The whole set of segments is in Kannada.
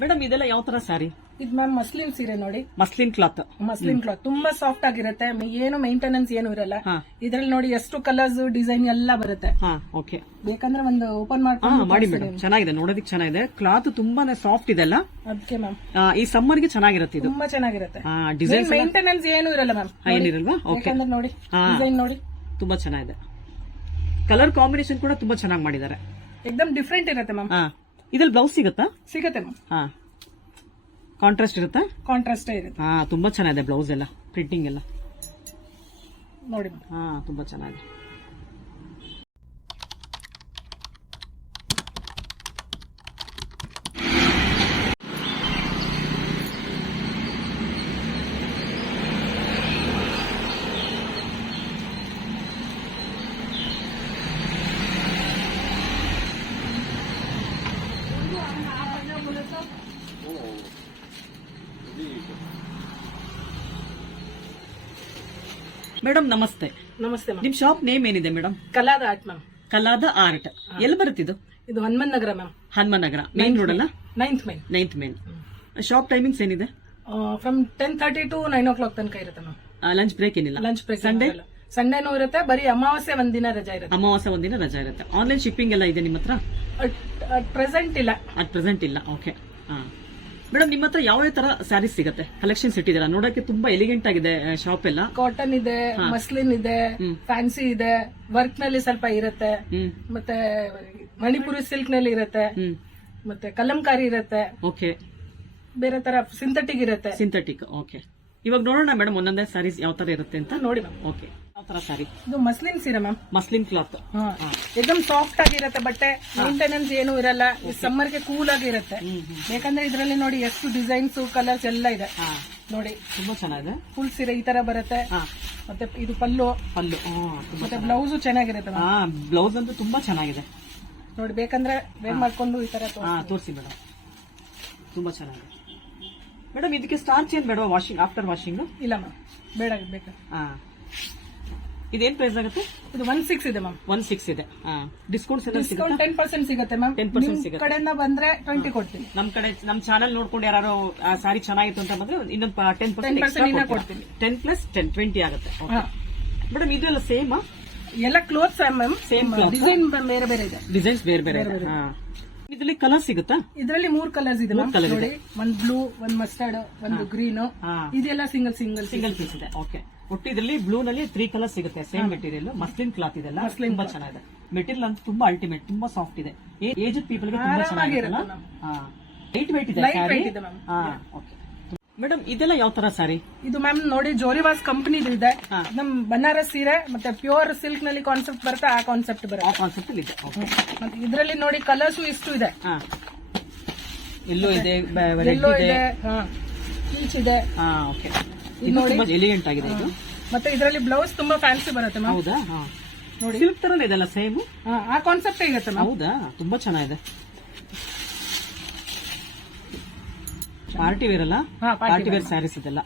ಮೇಡಮ್ ಇದೆಲ್ಲ ಯಾವ ತರ ಸ್ಯಾರಿ? ಇದು ಮ್ಯಾಮ್ ಮಸ್ಲಿನ್ ಸೀರೆ ನೋಡಿ. Muslin cloth. Muslin cloth. ತುಂಬಾ ಸಾಫ್ಟ್ ಆಗಿರುತ್ತೆ. ಏನು ಮೈಂಟೆನೆನ್ಸ್ ಏನು ಇರಲ್ಲ. ಇದ್ರಲ್ಲಿ ನೋಡಿ ಎಷ್ಟು ಕಲರ್ಸ್ ಡಿಸೈನ್ ಎಲ್ಲ ಬರುತ್ತೆ. ಓಕೆ ಬೇಕಂದ್ರೆ ಒಂದು ಓಪನ್ ಮಾಡ್ಕೊಂಡು ಮಾಡಿ ಮೇಡಮ್. ಚೆನ್ನಾಗಿದೆ ನೋಡೋದಕ್ಕೆ ಚೆನ್ನಾಗಿದೆ. ಕ್ಲಾತ್ ತುಂಬಾನೇ ಸಾಫ್ಟ್ ಇದೆಲ್ಲ. ಅದಕ್ಕೆ ಮ್ಯಾಮ್. ಈ ಸಮ್ಮರ್ಗೆ ಚೆನ್ನಾಗಿರುತ್ತೆ ಇದು. ತುಂಬಾ ಚೆನ್ನಾಗಿರುತ್ತೆ. ಡಿಸೈನ್ ಮೈಂಟೆನೆನ್ಸ್ ಏನು ಇರಲ್ಲ ಮ್ಯಾಮ್. ಏನಿರಲ್ವಾ? ಓಕೆ ನೋಡಿ. ಡಿಸೈನ್ ನೋಡಿ. ತುಂಬಾ ಚೆನ್ನಾಗಿದೆ. ಕಲರ್ ಕಾಂಬಿನೇಷನ್ ಕೂಡ ತುಂಬಾ ಚೆನ್ನಾಗಿ ಮಾಡಿದ್ದಾರೆ. ಎಕ್ದಮ್ ಡಿಫ್ರೆಂಟ್ ಇರುತ್ತೆ ಮ್ಯಾಮ್. ಇದ್ರಲ್ಲಿ ಬ್ಲೌಸ್ ಸಿಗುತ್ತಾ? ಸಿಗತ್ತೆ ಮ್ಯಾಮ್ ಹಾ. ಕಾಂಟ್ರಾಸ್ಟ್ ಇರುತ್ತಾ? ಕಾಂಟ್ರಾಸ್ಟೇ ಇರುತ್ತೆ. ಹಾ ತುಂಬಾ ಚೆನ್ನಾಗಿದೆ ಬ್ಲೌಸ್ ಎಲ್ಲ ಪ್ರಿಂಟಿಂಗ್ ಎಲ್ಲ. ನೋಡಿ ಮ್ಯಾಮ್ ಹಾ ತುಂಬಾ ಚೆನ್ನಾಗಿದೆ. ಮೇಡಮ್ ನಮಸ್ತೆ. ನಮಸ್ತೆ ನಿಮ್ ಶಾಪ್ ನೇಮ್ ಏನಿದೆ madam? Kalada art ma'am Kalada art. ಎಲ್ಲಿ ಬರುತ್ತಿದ್ದು? ಇದು Hanuman Nagar ma'am Hanuman Nagar main road ಅಲ್ಲ ninth main ninth main shop timings ಏನಿದೆ? From ten thirty to nine o'clock ತನಕ ಇರುತ್ತೆ ಮ್ಯಾಮ್ ಲಂಚ್ ಬ್ರೇಕ್ ಏನಿಲ್ಲ? ಲಂಚ್ ಬ್ರೇಕ್ ಸಂಡೇ ಸಂಡೇನೂ ಇರುತ್ತೆ ಬರೀ ಅಮಾವಾಸ್ಯೆ ಒಂದಿನ ರಜಾ ಇರುತ್ತೆ. ಅಮಾವಾಸ್ಯೆ ಒಂದಿನ ರಜಾ ಇರುತ್ತೆ. ಆನ್ಲೈನ್ ಶಿಪ್ಪಿಂಗ್ ಎಲ್ಲ ಇದೆ ನಿಮ್ಮ ಹತ್ರ? ಅಟ್ ಪ್ರೆಸೆಂಟ್ ಇಲ್ಲ. ಅಟ್ ಪ್ರೆಸೆಂಟ್ ಇಲ್ಲ. ಓಕೆ ಹಾ. ಮೇಡಮ್ ನಿಮ್ಮ ಹತ್ರ ಯಾವ ಯಾವ ತರ ಸ್ಯಾರೀಸ್ ಸಿಗುತ್ತೆ? ಕಲೆಕ್ಷನ್ಸ್ ಇಟ್ಟಿದ್ದೀರಾ ನೋಡಕ್ಕೆ ತುಂಬಾ ಎಲಿಗೆಂಟ್ ಆಗಿದೆ ಶಾಪ್ ಎಲ್ಲ. ಕಾಟನ್ ಇದೆ ಮಸ್ಲಿನ್ ಇದೆ ಫ್ಯಾನ್ಸಿ ಇದೆ ವರ್ಕ್ನಲ್ಲಿ ಸ್ವಲ್ಪ ಇರುತ್ತೆ. ಮತ್ತೆ ಮಣಿಪುರಿ ಸಿಲ್ಕ್ನಲ್ಲಿ ಇರುತ್ತೆ. ಮತ್ತೆ ಕಲಂಕಾರಿ ಇರುತ್ತೆ. ಓಕೆ. ಬೇರೆ ತರ ಸಿಂಥೆಟಿಕ್ ಇರುತ್ತೆ. Synthetic okay. ಇವಾಗ ನೋಡೋಣ ಮೇಡಮ್ ಒಂದೊಂದೇ ಸ್ಯಾರೀಸ್ ಯಾವ ತರ ಇರುತ್ತೆ ಅಂತ. ನೋಡಿ ಮ್ಯಾಮ್ ಓಕೆ. ಯಾವ ತರ ಸ್ಯಾರಿ ಇದು ಮಸ್ಲಿನ್ ಸೀರೆ ಮ್ಯಾಮ್. ಮಸ್ಲಿನ್ ಕ್ಲಾತ್ ಎಕ್ದಮ್ ಸಾಫ್ಟ್ ಆಗಿರತ್ತೆ ಬಟ್ಟೆ. ಮೇಂಟೆನೆನ್ಸ್ ಏನು ಇರಲ್ಲ. ಸಮ್ಮರ್ಗೆ ಕೂಲ್ ಆಗಿರತ್ತೆ. ಯಾಕಂದ್ರೆ ಇದರಲ್ಲಿ ನೋಡಿ ಎಷ್ಟು ಡಿಸೈನ್ಸ್ ಕಲರ್ಸ್ ಎಲ್ಲ ಇದೆ. ಹಾ. ನೋಡಿ. ತುಂಬಾ ಚೆನ್ನಾಗಿದೆ. ಫುಲ್ ಸೀರೆ ಈ ತರ ಬರುತ್ತೆ. ಹಾ. ಮತ್ತೆ ಇದು ಪಲ್ಲು. ಪಲ್ಲು. ಮತ್ತೆ ಬ್ಲೌಸು ಚೆನ್ನಾಗಿರುತ್ತೆ ಬ್ಲೌಸ್ ಅಂತೂ ತುಂಬಾ ಚೆನ್ನಾಗಿದೆ. ನೋಡಿ ಬೇಕಂದ್ರೆ ವೇರ್ ಮಾಡ್ಕೊಂಡು ಈ ತರ ತೋರಿಸಿ ಮೇಡಮ್. ತುಂಬಾ ಚೆನ್ನಾಗಿದೆ. ಮೇಡಮ್ ಇದಕ್ಕೆ ಸ್ಟಾರ್ಚ್ ಏನ್ ಬೇಡ ವಾಷಿಂಗ್ ಆಫ್ಟರ್ ವಾಷಿಂಗ್ ಇಲ್ಲ ಮ್ಯಾಮ್. ಬೇಡ ಬೇಕಾ? ಹಾ. ಇದೇನ್ ಪ್ರೈಸ್ ಆಗುತ್ತೆ? ಇದು ಒನ್ ಸಿಕ್ಸ್ ಇದೆ ಮ್ಯಾಮ್ ಒನ್ ಸಿಕ್ಸ್ ಇದೆ. ಡಿಸ್ಕೌಂಟ್ಸ್ ಡಿಸ್ಕೌಂಟ್ ಟೆನ್ ಪರ್ಸೆಂಟ್ ಸಿಗುತ್ತೆ? ಮ್ಯಾಮ್ 10% ನಿಮ್ ಸಿಗುತ್ತೆ. ಕಡೆಯಿಂದ ಬಂದ್ರೆ ಟ್ವೆಂಟಿ ಕೊಡ್ತೀನಿ. ನಮ್ ಕಡೆ ನಮ್ ಚಾನಲ್ ನೋಡ್ಕೊಂಡು ಯಾರು ಸಾರಿ ಚೆನ್ನಾಗಿತ್ತು ಅಂತ ಬಂದ್ರೆ ಇನ್ನೊಂದು ಟೆನ್ 10% ಇನ್ನ ಪರ್ಸೆಂಟ್ ಕೊಡ್ತೀನಿ. ಟೆನ್ ಪ್ಲಸ್ ಟೆನ್ ಟ್ವೆಂಟಿ ಆಗುತ್ತೆ. ಮೇಡಮ್ ಇದೆಲ್ಲ ಸೇಮ್ ಎಲ್ಲ ಕ್ಲೋತ್ಸ್ ಮ್ಯಾಮ್ ಸೇಮ್ ಡಿಸೈನ್ ಬೇರೆ ಬೇರೆ ಇದೆ. ಡಿಸೈನ್ಸ್ ಬೇರೆ ಬೇರೆ. ಇದ್ರಲ್ಲಿ ಕಲರ್ ಸಿಗುತ್ತಾ? ಇದರಲ್ಲಿ ಮೂರ್ ಕಲರ್ಸ್ ಇದೆ ಮ್ಯಾಮ್ colour ಇದೆ. ನೋಡಿ ಒಂದ್ ಬ್ಲೂ ಒಂದ್ ಮಸ್ಟರ್ಡ್ ಒಂದು ಗ್ರೀನ್ ಹಾ. ಇದೆಲ್ಲ ಸಿಂಗಲ್ ಸಿಂಗಲ್ ಸಿಂಗಲ್ ಪೀಸ್ ಇದೆ. ಓಕೆ ಒಟ್ಟು ಇದರಲ್ಲಿ ಬ್ಲೂ ನಲ್ಲಿ ತ್ರೀ ಕಲರ್ ಸಿಗುತ್ತೆ. ಸೇಮ್ ಮೆಟೀರಿಯಲ್ ಮಸ್ಲಿನ್ ಕ್ಲಾತ್ ಇದೆಲ್ಲ. ತುಂಬಾ ಚೆನ್ನಾಗಿದೆ. ಮೆಟೀರಿಯಲ್ ಅಂತ ತುಂಬಾ ಅಲ್ಟಿಮೇಟ್ ತುಂಬಾ ಸಾಫ್ಟ್ ಇದೆ. ಏಜ್ ಪೀಪಲ್ಗೆ ತುಂಬಾ ಚೆನ್ನಾಗಿರಲ್ಲ ಲೈಟ್ ವೆಯ್ಟ್ ಇದೆ Light weight ಇದೆ ma'am. ಮೇಡಮ್ ಇದೆಲ್ಲ ಯಾವ ತರ ಸಾರಿ? ಇದು ಮ್ಯಾಮ್ ನೋಡಿ ಜೋರಿವಾಸ್ ಕಂಪನಿ ಇದೆ. ನಮ್ ಬನಾರಸ್ ಸೀರೆ ಮತ್ತೆ ಪ್ಯೂರ್ ಸಿಲ್ಕ್ನಲ್ಲಿ ಕಾನ್ಸೆಪ್ಟ್ ಬರುತ್ತೆ ಆ ಕಾನ್ಸೆಪ್ಟ್ ಆ ಬರುತ್ತೆ ಕಾನ್ಸೆಪ್ಟ್ ಇದೆ. ಮತ್ತೆ ಇದರಲ್ಲಿ ನೋಡಿ ಕಲರ್ಸ್ ಇಷ್ಟು ಇದೆ. ಹಾ. ಎಲ್ಲೋ ಇದೆ ಎಲ್ಲೋ ಇದೆ. ಪೀಚ್ ಓಕೆ ಇದು. ತುಂಬಾ ಎಲಿಗೆಂಟ್ ಆಗಿದೆ ಇದು. ಮತ್ತೆ ಇದರಲ್ಲಿ ಬ್ಲೌಸ್ ತುಂಬಾ ಫ್ಯಾನ್ಸಿ ಬರುತ್ತೆ ಮ್ಯಾಮ್. ಹೌದಾ? ಹಾ. ನೋಡಿ. ಸಿಲ್ಕ್ ತರ ಇದೆಲ್ಲ ಸೇಮ್ ಆ ಕಾನ್ಸೆಪ್ಟ್ ಇರುತ್ತೆ ಮ್ಯಾಮ್. ಹೌದಾ? ತುಂಬಾ ಚೆನ್ನಾಗಿದೆ. ಪಾರ್ಟಿ ವೇರ್ ಅಲ್ಲ? ಪಾರ್ಟಿ ವೇರ್ ಸ್ಯಾರೀಸ್ ಇದೆಲ್ಲ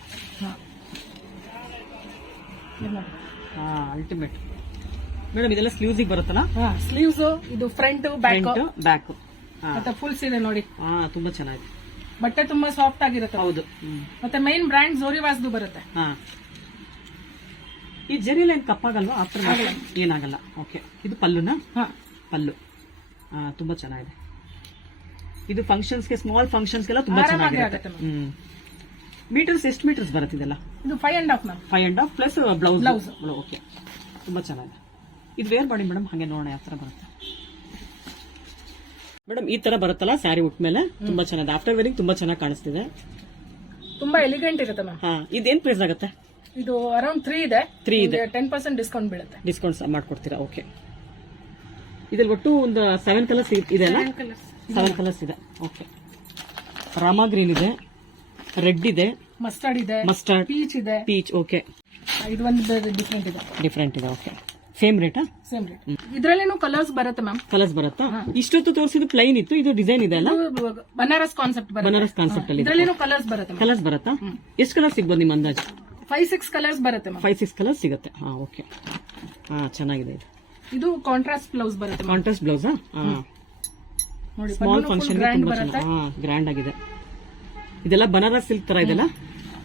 ಅಲ್ಟಿಮೇಟ್ ಮೇಡಮ್ ಇದೆಲ್ಲ ಸ್ಲೀವ್ಸ್ ಬರುತ್ತಲ್ಲ? ಸ್ಲೀವ್ಸ್ ಇದು ಫ್ರಂಟ್ ಬ್ಯಾಕ್ ಬ್ಯಾಕ್ ಮತ್ತೆ ಫುಲ್ ಸೀರೆ ನೋಡಿ. ಹಾ ತುಂಬಾ ಚೆನ್ನಾಗಿದೆ. ಬಟ್ಟೆ ತುಂಬಾ ಸಾಫ್ಟ್ ಆಗಿರುತ್ತೆ. ಹೌದು. ಮತ್ತೆ ಮೈನ್ ಬ್ರ್ಯಾಂಡ್ ಜೋರಿವಾಸ್ದು ಬರುತ್ತೆ. ಹಾ. ಈ ಜರಿ ಲೈನ್ ಕಪ್ಪಾಗಲ್ವಾ ಆಫ್ಟರ್ ಏನಾಗಲ್ಲ. ಓಕೆ ಇದು ಪಲ್ಲುನಾ? ಹಾ. ಪಲ್ಲು. ತುಂಬಾ ಚೆನ್ನಾಗಿದೆ. ಇದು ಫಂಕ್ಷನ್ಸ್ಗೆ ಸ್ಮಾಲ್ ಫಂಕ್ಷನ್ಸ್ಗೆಲ್ಲ ತುಂಬಾ ಚೆನ್ನಾಗಿ ಚೆನ್ನಾಗಿರುತ್ತೆ. ಆಗುತ್ತೆ ಹ್ಮ್. ಮೀಟರ್ಸ್ ಎಷ್ಟು ಮೀಟರ್ಸ್ ಬರುತ್ತಿದೆಲ್ಲ ಇದು five and half ma'am five and half plus blouse Blouse. Okay ತುಂಬಾ ಚೆನ್ನಾಗಿದೆ. ಇದು ವೇರ್ ಮಾಡಿ ಮೇಡಮ್ ಹಾಗೆ ನೋಡೋಣ ಯಾವ ತರ ಬರುತ್ತೆ. ಮೇಡಮ್ ಈ ತರ ಬರುತ್ತಲ್ಲ ಸ್ಯಾರಿ ಉಟ್ಮೇಲೆ ತುಂಬಾ ಚೆನ್ನಾಗಿದೆ. ಆಫ್ಟರ್ ವೇರಿಂಗ್ ತುಂಬಾ ಚೆನ್ನಾಗಿ ಕಾಣಿಸ್ತಿದೆ. ತುಂಬಾ ಎಲಿಗೆಂಟ್ ಇರುತ್ತೆ ಮ್ಯಾಮ್ ಹಾ ಇದೇನ್ ಪ್ರೈಸ್ ಆಗುತ್ತೆ? ಇದು ಅರೌಂಡ್ ತ್ರೀ ಇದೆ. ತ್ರೀ ಇದೆ. ಟೆನ್ ಪರ್ಸೆಂಟ್ ಡಿಸ್ಕೌಂಟ್ ಬೀಳುತ್ತೆ. ಡಿಸ್ಕೌಂಟ್ ಮಾಡ್ಕೊಡ್ತೀರಾ? ಓಕೆ ಇದ್ರಲ್ಲಿ ಒಟ್ಟು ಒಂದು ಸೆವೆನ್ ಕಲರ್ಸ್ ಇದೆ ಅಲ್ಲ ಸೆವೆನ್ ಕಲರ್ಸ್ ಇದೆ. ಓಕೆ ರಾಮ ಗ್ರೀನ್ ಇದೆ. ರೆಡ್ ಇದೆ. ಮಸ್ಟರ್ಡ್ ಇದೆ. ಮಸ್ಟರ್ಡ್ ಪೀಚ್ ಇದೆ. ಪೀಚ್ ಓಕೆ ಇದು ಒಂದು ಡಿಫ್ರೆಂಟ್ ಇದೆ. ಡಿಫ್ರೆಂಟ್ ಇದೆ ಓಕೆ ಸೇಮ್ ರೇಟಾ ಸೇಮ್ ರೇಟ್ ಇದ್ರಲ್ಲೇನು ಕಲರ್ಸ್ ಬರುತ್ತೆ ಮ್ಯಾಮ್ ಕಲರ್ಸ್ ಬರುತ್ತಾ? ಇಷ್ಟೊತ್ತು ತೋರಿಸಿದ್ದು ಪ್ಲೈನ್ ಇತ್ತು ಇದು ಡಿಸೈನ್ ಇದೆ ಅಲ್ಲ? ಬನಾರಸ್ ಕಾನ್ಸೆಪ್ಟ್ ಬನಾರಸ್ ಕಾನ್ಸೆಪ್ಟ್ ಅಲ್ಲಿ ಇದ್ರಲ್ಲೇನು ಕಲರ್ಸ್ ಬರುತ್ತೆ ಕಲರ್ಸ್ ಬರುತ್ತಾ? ಎಷ್ಟು ಕಲರ್ ಸಿಗ್ಬೋದು ನಿಮ್ಮ ಅಂದಾಜು? ಫೈವ್ ಸಿಕ್ಸ್ ಕಲರ್ಸ್ ಬರುತ್ತೆ ಮ್ಯಾಮ್ ಫೈವ್ ಸಿಕ್ಸ್ ಕಲರ್ಸ್ ಸಿಗುತ್ತೆ. ಹಾಂ ಓಕೆ ಹಾಂ ಚೆನ್ನಾಗಿದೆ ಇದು. ಇದು ಕಾಂಟ್ರಾಸ್ಟ್ ಬ್ಲೌಸ್ ಬರುತ್ತೆ ಕಾಂಟ್ರಾಸ್ಟ್ ಬ್ಲೌಸಾ ಹಾ. ಸ್ಮಾಲ್ ಫಂಕ್ಷನ್ ಗ್ರ್ಯಾಂಡ್ ತುಂಬಾ ಚೆನ್ನಾಗಿ. ಗ್ರ್ಯಾಂಡ್ ಆಗಿದೆ. ಇದೆಲ್ಲ ಬನಾರಸ್ ಸಿಲ್ಕ್ ತರ ಇದೆಲ್ಲ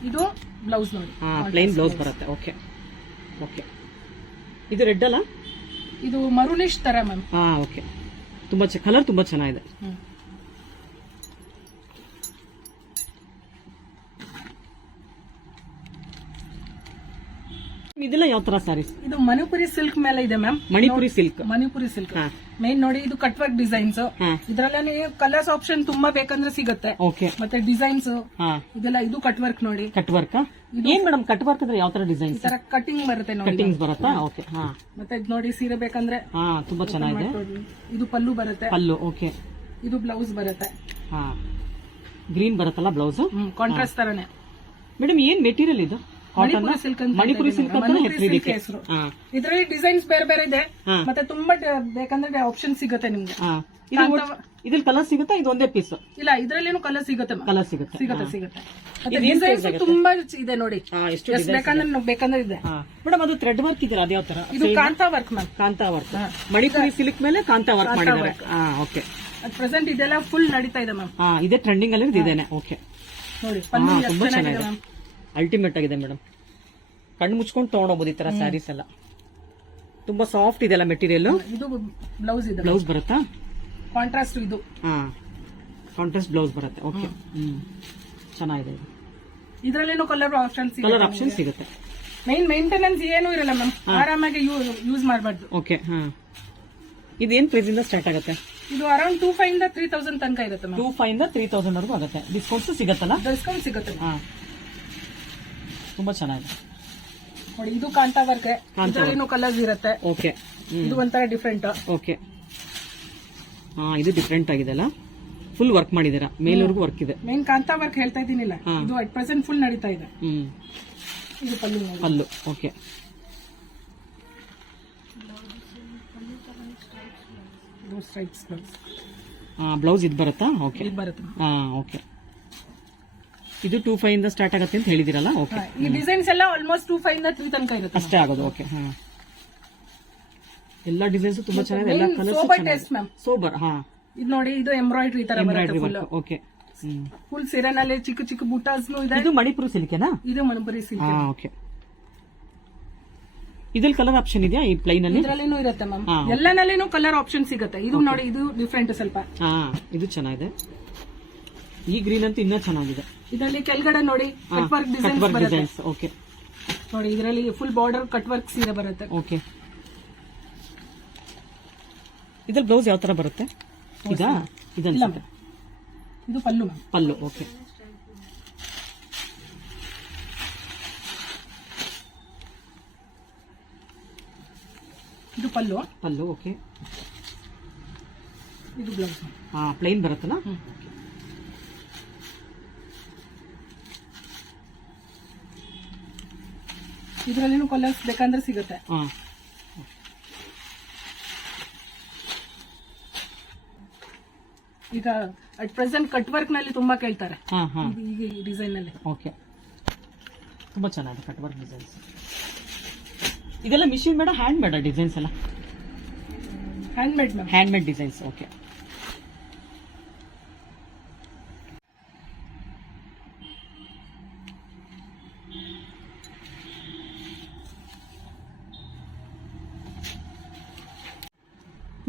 ಇದು ಬ್ಲೌಸ್ ನೋಡಿ. ಹಾ ಪ್ಲೈನ್ ಬ್ಲೌಸ್ ಬರುತ್ತೆ. ಓಕೆ ಓಕೆ ಇದು ರೆಡ್ ಅಲ್ಲ? ಇದು ಮರುನಿಶ್ ತರ ಮ್ಯಾಮ್ ಹಾ ಓಕೆ ತುಂಬಾ ಕಲರ್ ತುಂಬಾ ಚೆನ್ನಾಗಿದೆ. ಇದೆಲ್ಲ ಯಾವ ತರ ಸಾರಿ ಇದು ಮಣಿಪುರಿ ಸಿಲ್ಕ್ ಮೇಲೆ ಇದೆ ma'am Manipuri silk Manipuri silk main ನೋಡಿ ಇದು ಕಟ್ ವರ್ಕ್ ಡಿಸೈನ್ಸ್ ಇದ್ರಲ್ಲೇ ಕಲರ್ಸ್ ಆಪ್ಷನ್ ತುಂಬಾ ಬೇಕಂದ್ರೆ ಸಿಗುತ್ತೆ. ಓಕೆ ಮತ್ತೆ ಡಿಸೈನ್ಸ್ ಇದೆಲ್ಲ ಇದು ಕಟ್ ವರ್ಕ್ ನೋಡಿ ಕಟ್ ವರ್ಕ್ ಏನ್ ಮೇಡಮ್ ಕಟ್ ವರ್ಕ್ ಅಂದ್ರೆ ಯಾವ ತರ ಡಿಸೈನ್ ತರ ಕಟಿಂಗ್ ಬರುತ್ತೆ ನೋಡಿ ಬರುತ್ತಾ? ಓಕೆ ಮತ್ತೆ ಇದು ನೋಡಿ ಸೀರೆ ಬೇಕಂದ್ರೆ ಹಾ ತುಂಬಾ ಚೆನ್ನಾಗಿದೆ. ಇದು ಪಲ್ಲು ಬರುತ್ತೆ. ಪಲ್ಲು ಓಕೆ ಇದು ಬ್ಲೌಸ್ ಬರುತ್ತೆ. ಹಾ. ಗ್ರೀನ್ ಬರುತ್ತಲ್ಲ ಬ್ಲೌಸ್ ಕಾಂಟ್ರಾಸ್ಟ್ ತರನೇ. ಮೇಡಮ್ ಏನ್ ಮೆಟೀರಿಯಲ್ ಇದು? ಮಣಿಪುರಿ ಸಿಲ್ಕ್ ಅಂತ ಮಣಿಪುರಿ ಸಿಲ್ಕ್ ಅಂತ ಮಣಿಪುರಿ ಹೆಸರು. ಇದ್ರಲ್ಲಿ ಡಿಸೈನ್ಸ್ ಬೇರೆ ಬೇರೆ ಇದೆ ಮತ್ತೆ ತುಂಬಾ ಬೇಕಂದ್ರೆ ಆಪ್ಷನ್ ಸಿಗುತ್ತೆ ನಿಮ್ಗೆ. ಇದ್ರಲ್ಲಿ ಕಲರ್ ಸಿಗುತ್ತಾ? ಇದು ಒಂದೇ ಪೀಸ್ ಇಲ್ಲ ಇದ್ರಲ್ಲೇನು ಕಲರ್ ಸಿಗುತ್ತೆ. ಕಲರ್ ಸಿಗುತ್ತೆ. ಸಿಗುತ್ತೆ ಸಿಗುತ್ತೆ. ಡಿಸೈನ್ಸ್ ತುಂಬಾ ಇದೆ ನೋಡಿ. ಬೇಕಂದ್ರೆ ಬೇಕಂದ್ರೆ ಇದೆ. ಮೇಡಮ್ ಅದು ಥ್ರೆಡ್ ವರ್ಕ್ ಇದೆಯಲ್ಲ ಅದ್ಯಾವ ತರ? ಇದು kantha work ma'am kantha work Manipuri silk ಮೇಲೆ ಕಾಂತಾ ವರ್ಕ್ ಮಾಡಿದ್ದಾರೆ. ಓಕೆ ಅಟ್ ಪ್ರೆಸೆಂಟ್ ಇದೆಲ್ಲ ಫುಲ್ ನಡೀತಾ ಇದೆ ಮ್ಯಾಮ್ ಇದೇ ಟ್ರೆಂಡಿಂಗ್ ಅಲ್ಲಿ ಇದೇನೆ. ಓಕೆ ನೋಡಿ ತುಂಬಾ ಚೆನ್ನಾಗಿದೆ. ಅಲ್ಟಿಮೇಟ್ ಆಗಿದೆ ಮೇಡಮ್ ಕಣ್ಣು ಮುಚ್ಕೊಂಡು ತಗೊಂಡೋಗ್ಬೋದು ಈ ತರ ಸ್ಯಾರೀಸ್ ಎಲ್ಲ. ತುಂಬಾ ಸಾಫ್ಟ್ ಇದೆಲ್ಲ ಮೆಟೀರಿಯಲ್ ಇದು ಬ್ಲೌಸ್ ಇದೆ ಬ್ಲೌಸ್ ಬರುತ್ತಾ? ಕಾಂಟ್ರಾಸ್ಟ್ ಇದು. ಹಾ. ಕಾಂಟ್ರಾಸ್ಟ್ ಬ್ಲೌಸ್ ಬರುತ್ತೆ. Okay hmm. ಚೆನ್ನಾಗಿದೆ ಇದರಲ್ಲೇನು ಕಲರ್ ಆಪ್ಷನ್ ಕಲರ್ ಆಪ್ಷನ್ ಸಿಗುತ್ತೆ. ಮೈನ್ ಮೇಂಟೆನೆನ್ಸ್ ಏನು ಇರಲ್ಲ ಮ್ಯಾಮ್ ಆರಾಮಾಗಿ ಯೂಸ್ ಮಾಡಬಾರ್ದು. ಓಕೆ ಹಾ. ಇದೇನ್ ಪ್ರೈಸ್ ಇಂದ ಸ್ಟಾರ್ಟ್ ಆಗುತ್ತೆ? ಇದು ಅರೌಂಡ್ ಟೂ ಫೈವ್ ಇಂದ ತ್ರೀ ತೌಸಂಡ್ ತನಕ ಇರುತ್ತೆ ಟೂ ಫೈವ್ ಇಂದ ತ್ರೀ ತೌಸಂಡ್ ವರೆಗೂ ಆಗುತ್ತೆ. ಡಿಸ್ಕೌಂಟ್ಸ್ ಸಿಗತ್ತಲ್ಲ? ಡಿಸ್ಕೌಂಟ್ ಸಿಗುತ್ತೆ. ಹಾ. ತುಂಬಾ ಚೆನ್ನಾಗಿದೆ. ನೋಡಿ ಇದು ಕಾಂತಾ ವರ್ಕ್ ಇದ್ರಲ್ಲೇನು ಕಲರ್ಸ್ ಇರುತ್ತೆ. ಓಕೆ. ಇದು ಒಂಥರ ಡಿಫ್ರೆಂಟ್ ಓಕೆ. ಹಾ ಇದು ಡಿಫ್ರೆಂಟ್ ಆಗಿದೆ ಅಲ್ಲ? ಫುಲ್ ವರ್ಕ್ ಮಾಡಿದೀರಾ ಮೇಲ್ವರೆಗೂ ವರ್ಕ್ ಇದೆ. ಮೇನ್ ಕಾಂತಾ ವರ್ಕ್ ಹೇಳ್ತಾ ಇದೀನಿಲ್ಲ. ಇದು ಅಟ್ ಪ್ರೆಸೆಂಟ್ ಫುಲ್ ನಡೀತಾ ಇದೆ. ಹ್ಮ್. ಇದು ಪಲ್ಲು ನೋಡಿ. ಪಲ್ಲು. ಓಕೆ. ಇದು ಬ್ಲೌಸ್ ಬ್ಲೌಸ್ ಇದು ಬರುತ್ತಾ? ಓಕೆ. ಇದು ಬರುತ್ತೆ. ಹಾ ಓಕೆ. ಇದು ಟೂ ಫೈವ್ ಇಂದ ಸ್ಟಾರ್ಟ್ ಆಗುತ್ತೆ ಅಂತ ಹೇಳಿದಿರಲ್ಲ? ಓಕೆ ಈ ಡಿಸೈನ್ಸ್ ಎಲ್ಲ ಆಲ್ಮೋಸ್ಟ್ ಟೂ ಫೈವ್ ಇಂದ ತ್ರೀ ತನಕ ಇರುತ್ತೆ ಅಷ್ಟೇ ಆಗೋದು ಓಕೆ ಹಾ. ಎಲ್ಲ ಡಿಸೈನ್ಸ್ ತುಂಬಾ ಚೆನ್ನಾಗಿದೆ ಎಲ್ಲ ಕಲರ್ಸ್. ಸೋಬರ್ ಹಾ. ಇದು ನೋಡಿ ಇದು ಎಂಬ್ರಾಯ್ಡ್ರಿ ತರ embroidery full work okay full ಸೀರೆನಲ್ಲಿ ಚಿಕ್ಕ ಚಿಕ್ಕ ಬುಟಾಸ್ ಇದೆ. ಇದು ಮಣಿಪುರ ಸಿಲ್ಕೆನಾ? ಇದು ಮಣಿಪುರಿ ಸಿಲ್ಕ್. ಹಾ ಓಕೆ ಇದ್ರಲ್ಲಿ ಕಲರ್ ಆಪ್ಷನ್ ಇದೆಯಾ ಈ ಪ್ಲೈನ್ ಅಲ್ಲಿ? ಇದ್ರಲ್ಲೇನು ಇರುತ್ತೆ ಮ್ಯಾಮ್ ಎಲ್ಲನಲ್ಲೇನು ಕಲರ್ ಆಪ್ಷನ್ ಸಿಗುತ್ತೆ. ಇದು ನೋಡಿ ಇದು ಡಿಫ್ರೆಂಟ್ ಸ್ವಲ್ಪ. ಹಾ ಇದು ಚೆನ್ನಾಗಿದೆ. ಈ ಗ್ರೀನ್ ಅಂತ ಇನ್ನೂ ಚೆನ್ನಾಗಿದೆ. ಇದರಲ್ಲಿ ಕೆಳಗಡೆ ನೋಡಿ ಕಟ್ ವರ್ಕ್ ಡಿಸೈನ್ಸ್ ವರ್ಕ್ ಬರುತ್ತೆ. ಡಿಸೈನ್ಸ್ ಓಕೆ ನೋಡಿ ಇದರಲ್ಲಿ ಫುಲ್ ಬಾರ್ಡರ್ ಕಟ್ ವರ್ಕ್ ಸೀರೆ ಬರುತ್ತೆ. ಓಕೆ ಇದ್ರಲ್ಲಿ ಬ್ಲೌಸ್ ಯಾವ ತರ ಬರುತ್ತೆ? ಈಗ ಇದನ್ನ ಇದು ಪಲ್ಲು ಪಲ್ಲು ಓಕೆ ಇದು ಪಲ್ಲು. ಪಲ್ಲು ಓಕೆ ಇದು ಬ್ಲೌಸ್ ಹಾ ಪ್ಲೈನ್ ಬರುತ್ತಲ್ಲ? ಇದರಲ್ಲೇನು ಕಲರ್ಸ್ ಬೇಕಂದ್ರೆ ಸಿಗುತ್ತೆ. ಈಗ ಅಟ್ ಪ್ರೆಸೆಂಟ್ ಕಟ್ ವರ್ಕ್ನಲ್ಲಿ ತುಂಬಾ ಕೇಳ್ತಾರೆ. ಹಾಂ ಹಾಂ ಈಗ ಈ ಡಿಸೈನ್ನಲ್ಲಿ ಓಕೆ ತುಂಬಾ ಚೆನ್ನಾಗಿದೆ ಕಟ್ ವರ್ಕ್ ಡಿಸೈನ್ಸ್ ಇದೆಲ್ಲ ಮಿಷಿನ್ ಬೇಡ ಹ್ಯಾಂಡ್ ಬೇಡ ಡಿಸೈನ್ಸ್ ಎಲ್ಲ? Hand made ma'am hand made designs okay